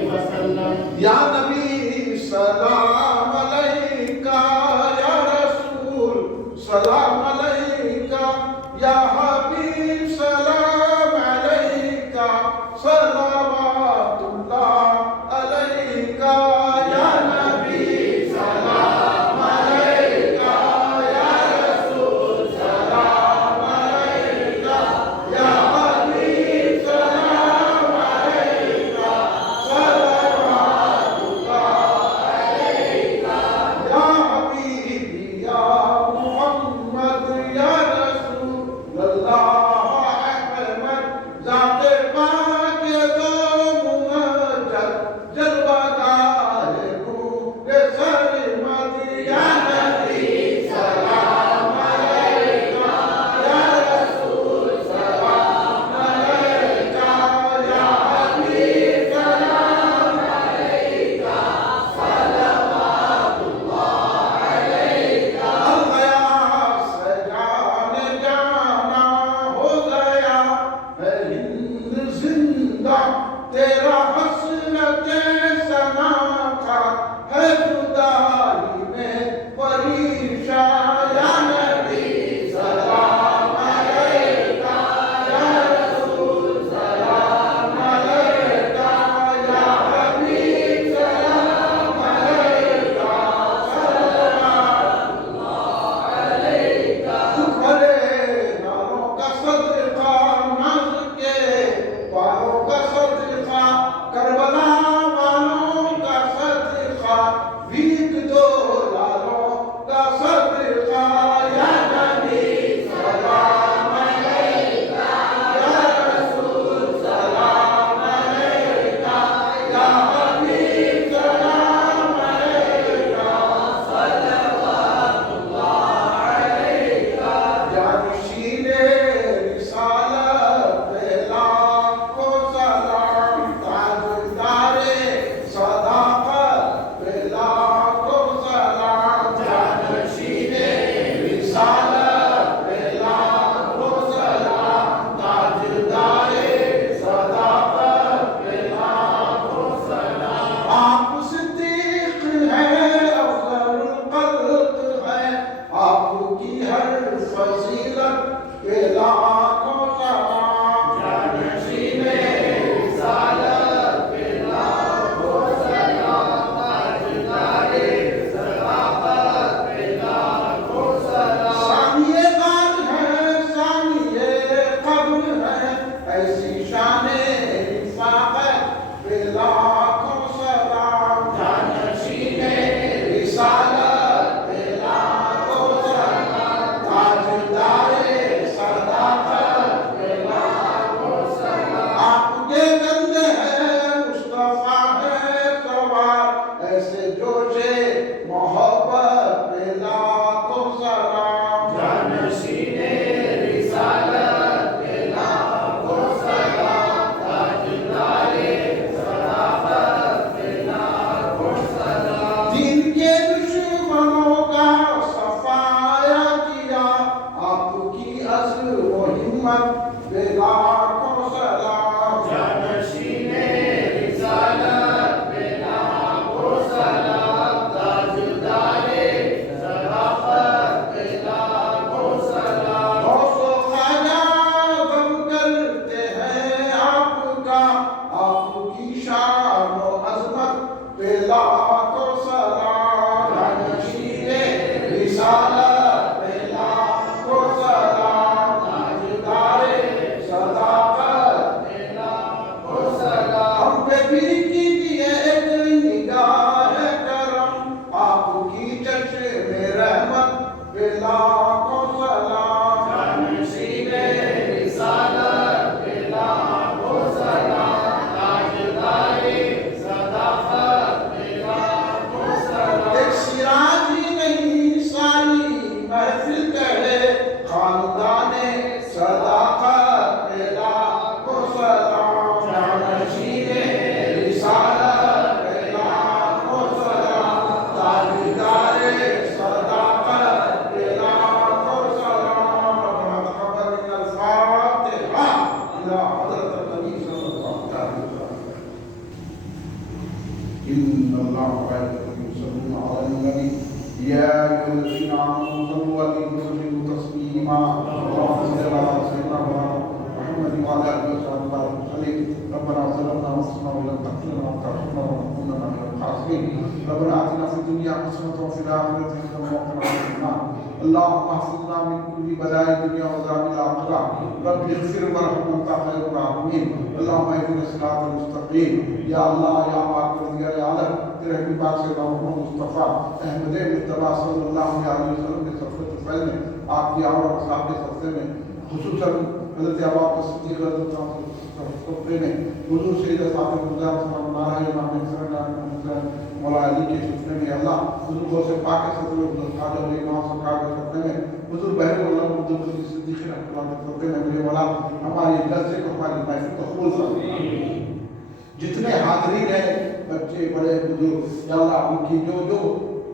وسلم یا نبی سلام علیکہ یا رسول سلام علیکہ یا حبیب سلام علیکہ صلوات اللہ علیکہ یا نبی سلام علیکہ یا رسول سلام علیکہ یا حبیب سلام علیکہ صلوات اللہ علیکہ یا حبیبی یا محمد یا رسول اللہ احمد ذات پاک دو ممجد جلوہ دار نور سرمد یا نبی سلام علیکہ یا رسول سلام علیکہ یا حبیب سلام علیکہ صلوات اللہ علیکہ الغیاء سے جان جانا ہو گیا ہے ہند زندہ تیرا حسرت سنا کا ہے جدائی میں پریشان یا نبی سلام علیکہ یا رسول سلام علیکہ یا حبیب سلام علیکہ صلوات اللہ علیکہ دکھ بھرے نالوں کا صدقہ ناز کے پاروں کا صدقہ کربلا والوں کا صدقہ بھیک دو لالوں کا صدقہ یا نبی سلام علیکہ یا رسول سلام علیکہ یا حبیب سلام علیکہ صلوات اللہ علیکہ جانشین رسالت پہ لاکھوں سلام تاجدار صداقت پہ لاکھوں سلام جانشین رسالت پہ لاکھوں سلام تاجدار صداقت پہ لاکھوں سلام آپ صدیق ہیں افضل الخلق ہیں آپ کی ہر فضیلت پہ لاکھوں سلام جانشین رسالت پہ لاکھوں سلام تاجدار صداقت پہ لاکھوں سلام ثانیے غار ہیں ثانیے قبر ہیں ایسی شان رفاقت پہ لاکھوں سلام جانشین رسالت پہ لاکھوں سلام تاجدار صداقت پہ لاکھوں سلام آپ کے گندے ہیں مصطفیٰ ہے سوار ایسے جوش محبت پہ لاکھوں سلام جانشین رسالت پہ لاکھوں سلام ان اللہ وملائکته یصلون علی النبی یا ایھا الذین آمنوا صلوا علیہ وسلموا تسلیما اللهم صل علی سیدنا محمد وعلى آله وصحبه وسلم ربنا ظلمنا انفسنا وان لم تغفر لنا وترحمنا لنكونن من الخاسرين ربنا آتنا في الدنيا حسنة وفي الآخرة حسنة وقنا عذاب النار اللهم احفظنا من كل بلاء الدنيا وعذاب الآخرة رب اغفر وارحم وانت خير الراحمين اللهم اهدنا الصراط المستقيم یا اللہ یا پاک رضی عالم تیرے حبیب پاک سے محمد مصطفیٰ احمد مصطفیٰ صلی اللہ علیہ وسلم کے صفحت فیل میں آپ کی آمد اصحاب کے صفحے میں خصوصاً حضرت ابو صدیق رضی اللہ عنہ صفحے میں حضور سید صاحب گزار صلی اللہ علیہ وسلم مولا علی کے صفحے میں اللہ حضور کو سے پاک کے صفحے میں خواجہ علی امام سرکار کے صفحے میں حضور بہر اللہ عبد الصدیق رحمۃ اللہ کے صفحے میں میرے مولا ہماری جلسے کو ہماری محفل کو قبول فرما جتنے حاضرین ہیں بچے بڑے بزرگ یا اللہ ان کی جو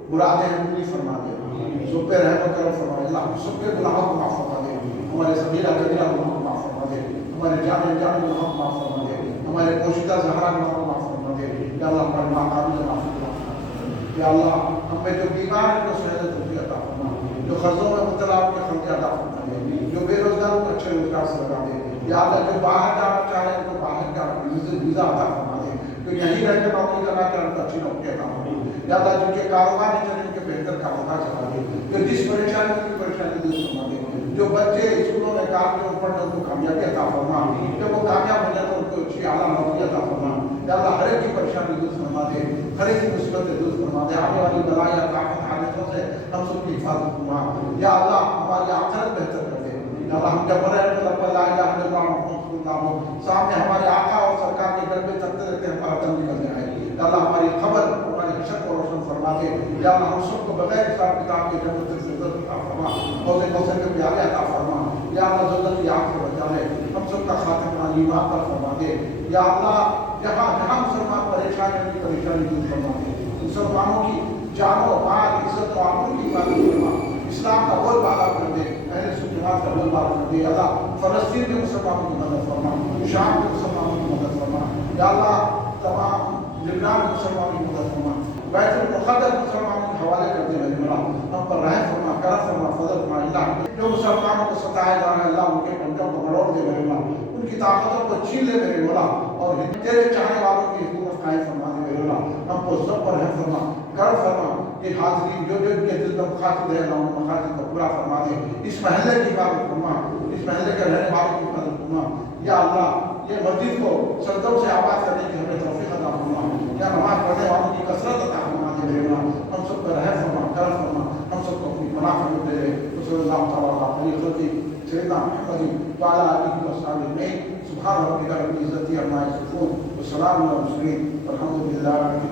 مرادیں ہیں پوری فرما دے سب پہ رحم و کرم فرما دے اللہ سب کے گناہوں کو معاف فرما دے ہمارے صغیرہ کبیرہ گناہوں کو معاف فرما دے ہمارے جانے گناہوں کو معاف فرما دے ہمارے پوشیدہ زہرا گناہوں کو معاف فرما دے یا اللہ ہمارے ماں قابل معاف فرما دے یا اللہ ہم میں جو بیمار ہیں کو صحت توفیق عطا فرما جو قرضوں میں مبتلا ان کے خرچے عطا فرما دے جو بے روزگاروں کو اچھے روزگار سے لگا دے یا اللہ جو باہر جانا چاہ رہے ہیں تو باہر کا ویزا عطا فرما دے جو یہیں رہ کے نوکری کرنا چاہ رہے ہیں تو اچھی نوکری عطا فرما دے یا اللہ جن کے کاروبار نہیں چلے ان کے بہتر کاروبار چلا دے جو جس پریشانی ان کی پریشانی دور فرما دے جو بچے اسکولوں میں کام پڑھنے ان کو کامیابی عطا فرما جب وہ کامیاب ہو جائے تو ان کو اچھی اعلیٰ نوکری عطا فرما یا اللہ ہر ایک کی پریشانی دور فرما دے ہر ایک کی مصیبتیں دور فرما دے آنے والی بلائیں یا طاقت حادثوں سے ہم سب کی حفاظت فرما یا اللہ ہماری آخرت بہتر کر دے یا اللہ ہم جب رہے تو لب لا الہ الا اللہ محمد رسول اللہ سامنے ہمارے آقا اور سرکار کے گھر پہ چلتے رہتے ہیں ہمارا دم نکل جائے یا اللہ ہماری خبر ہماری حشر کو روشن فرما دے یا اللہ ہم سب کو بغیر حساب کتاب کے جنت سے عزت عطا فرما حوض کوثر کے پیالے عطا فرما یا اللہ ذلت کی آگ سے بچا لے ہم سب کا خاتمہ ایمان پر فرما دے یا اللہ جہاں جہاں مسلمان پریشان ہیں ان کی پریشانی دور فرما دے مسلمانوں کی جانوں مال عزت و آبرو کی حفاظت فرما اسلام کا بول بالا کر دے اہل سنت جماعت کا بول بالا کر دے اللہ فلسطین کے مسلمانوں کی مدد فرما شام کے مسلمانوں کی مدد فرما یا اللہ تمام لبنان کے مسلمانوں کی مدد فرما بیت المقدس مسلمانوں کے حوالے کر دے میرے مولا ہم پر رحم فرما کرم فرما فضل فرما اللہ جو مسلمانوں کو ستایا جا رہا ہے اللہ ان کے پنجوں کو مروڑ دے میرے مولا ان کی طاقتوں کو چھین لے میرے مولا اور تیرے چاہنے والوں کی حکومت قائم فرما دے میرے مولا ہم کو سب پر رحم فرما کرم فرما یہ حاضرین جو ان کے دل میں مخاطب ہے اللہ ان مخاطب کو پورا فرما دے اس محلے کی حفاظت فرما اس محلے کے رہنے والوں کی حفاظت فرما یا اللہ یہ مسجد کو سردوں سے آباد کرنے کی ہمیں توفیق عطا فرما یا نماز پڑھنے والوں کی کثرت عطا فرما دے میرے مولا ہم سب پر رحم فرما کرم فرما ہم سب کو اپنی پناہ میں دے دے صلی اللہ تعالیٰ علیہ وسلم سیدنا محمد وعلى آله وصحبه أجمعين سبحان ربك رب العزة عما يصفون وسلام على المرسلين والحمد لله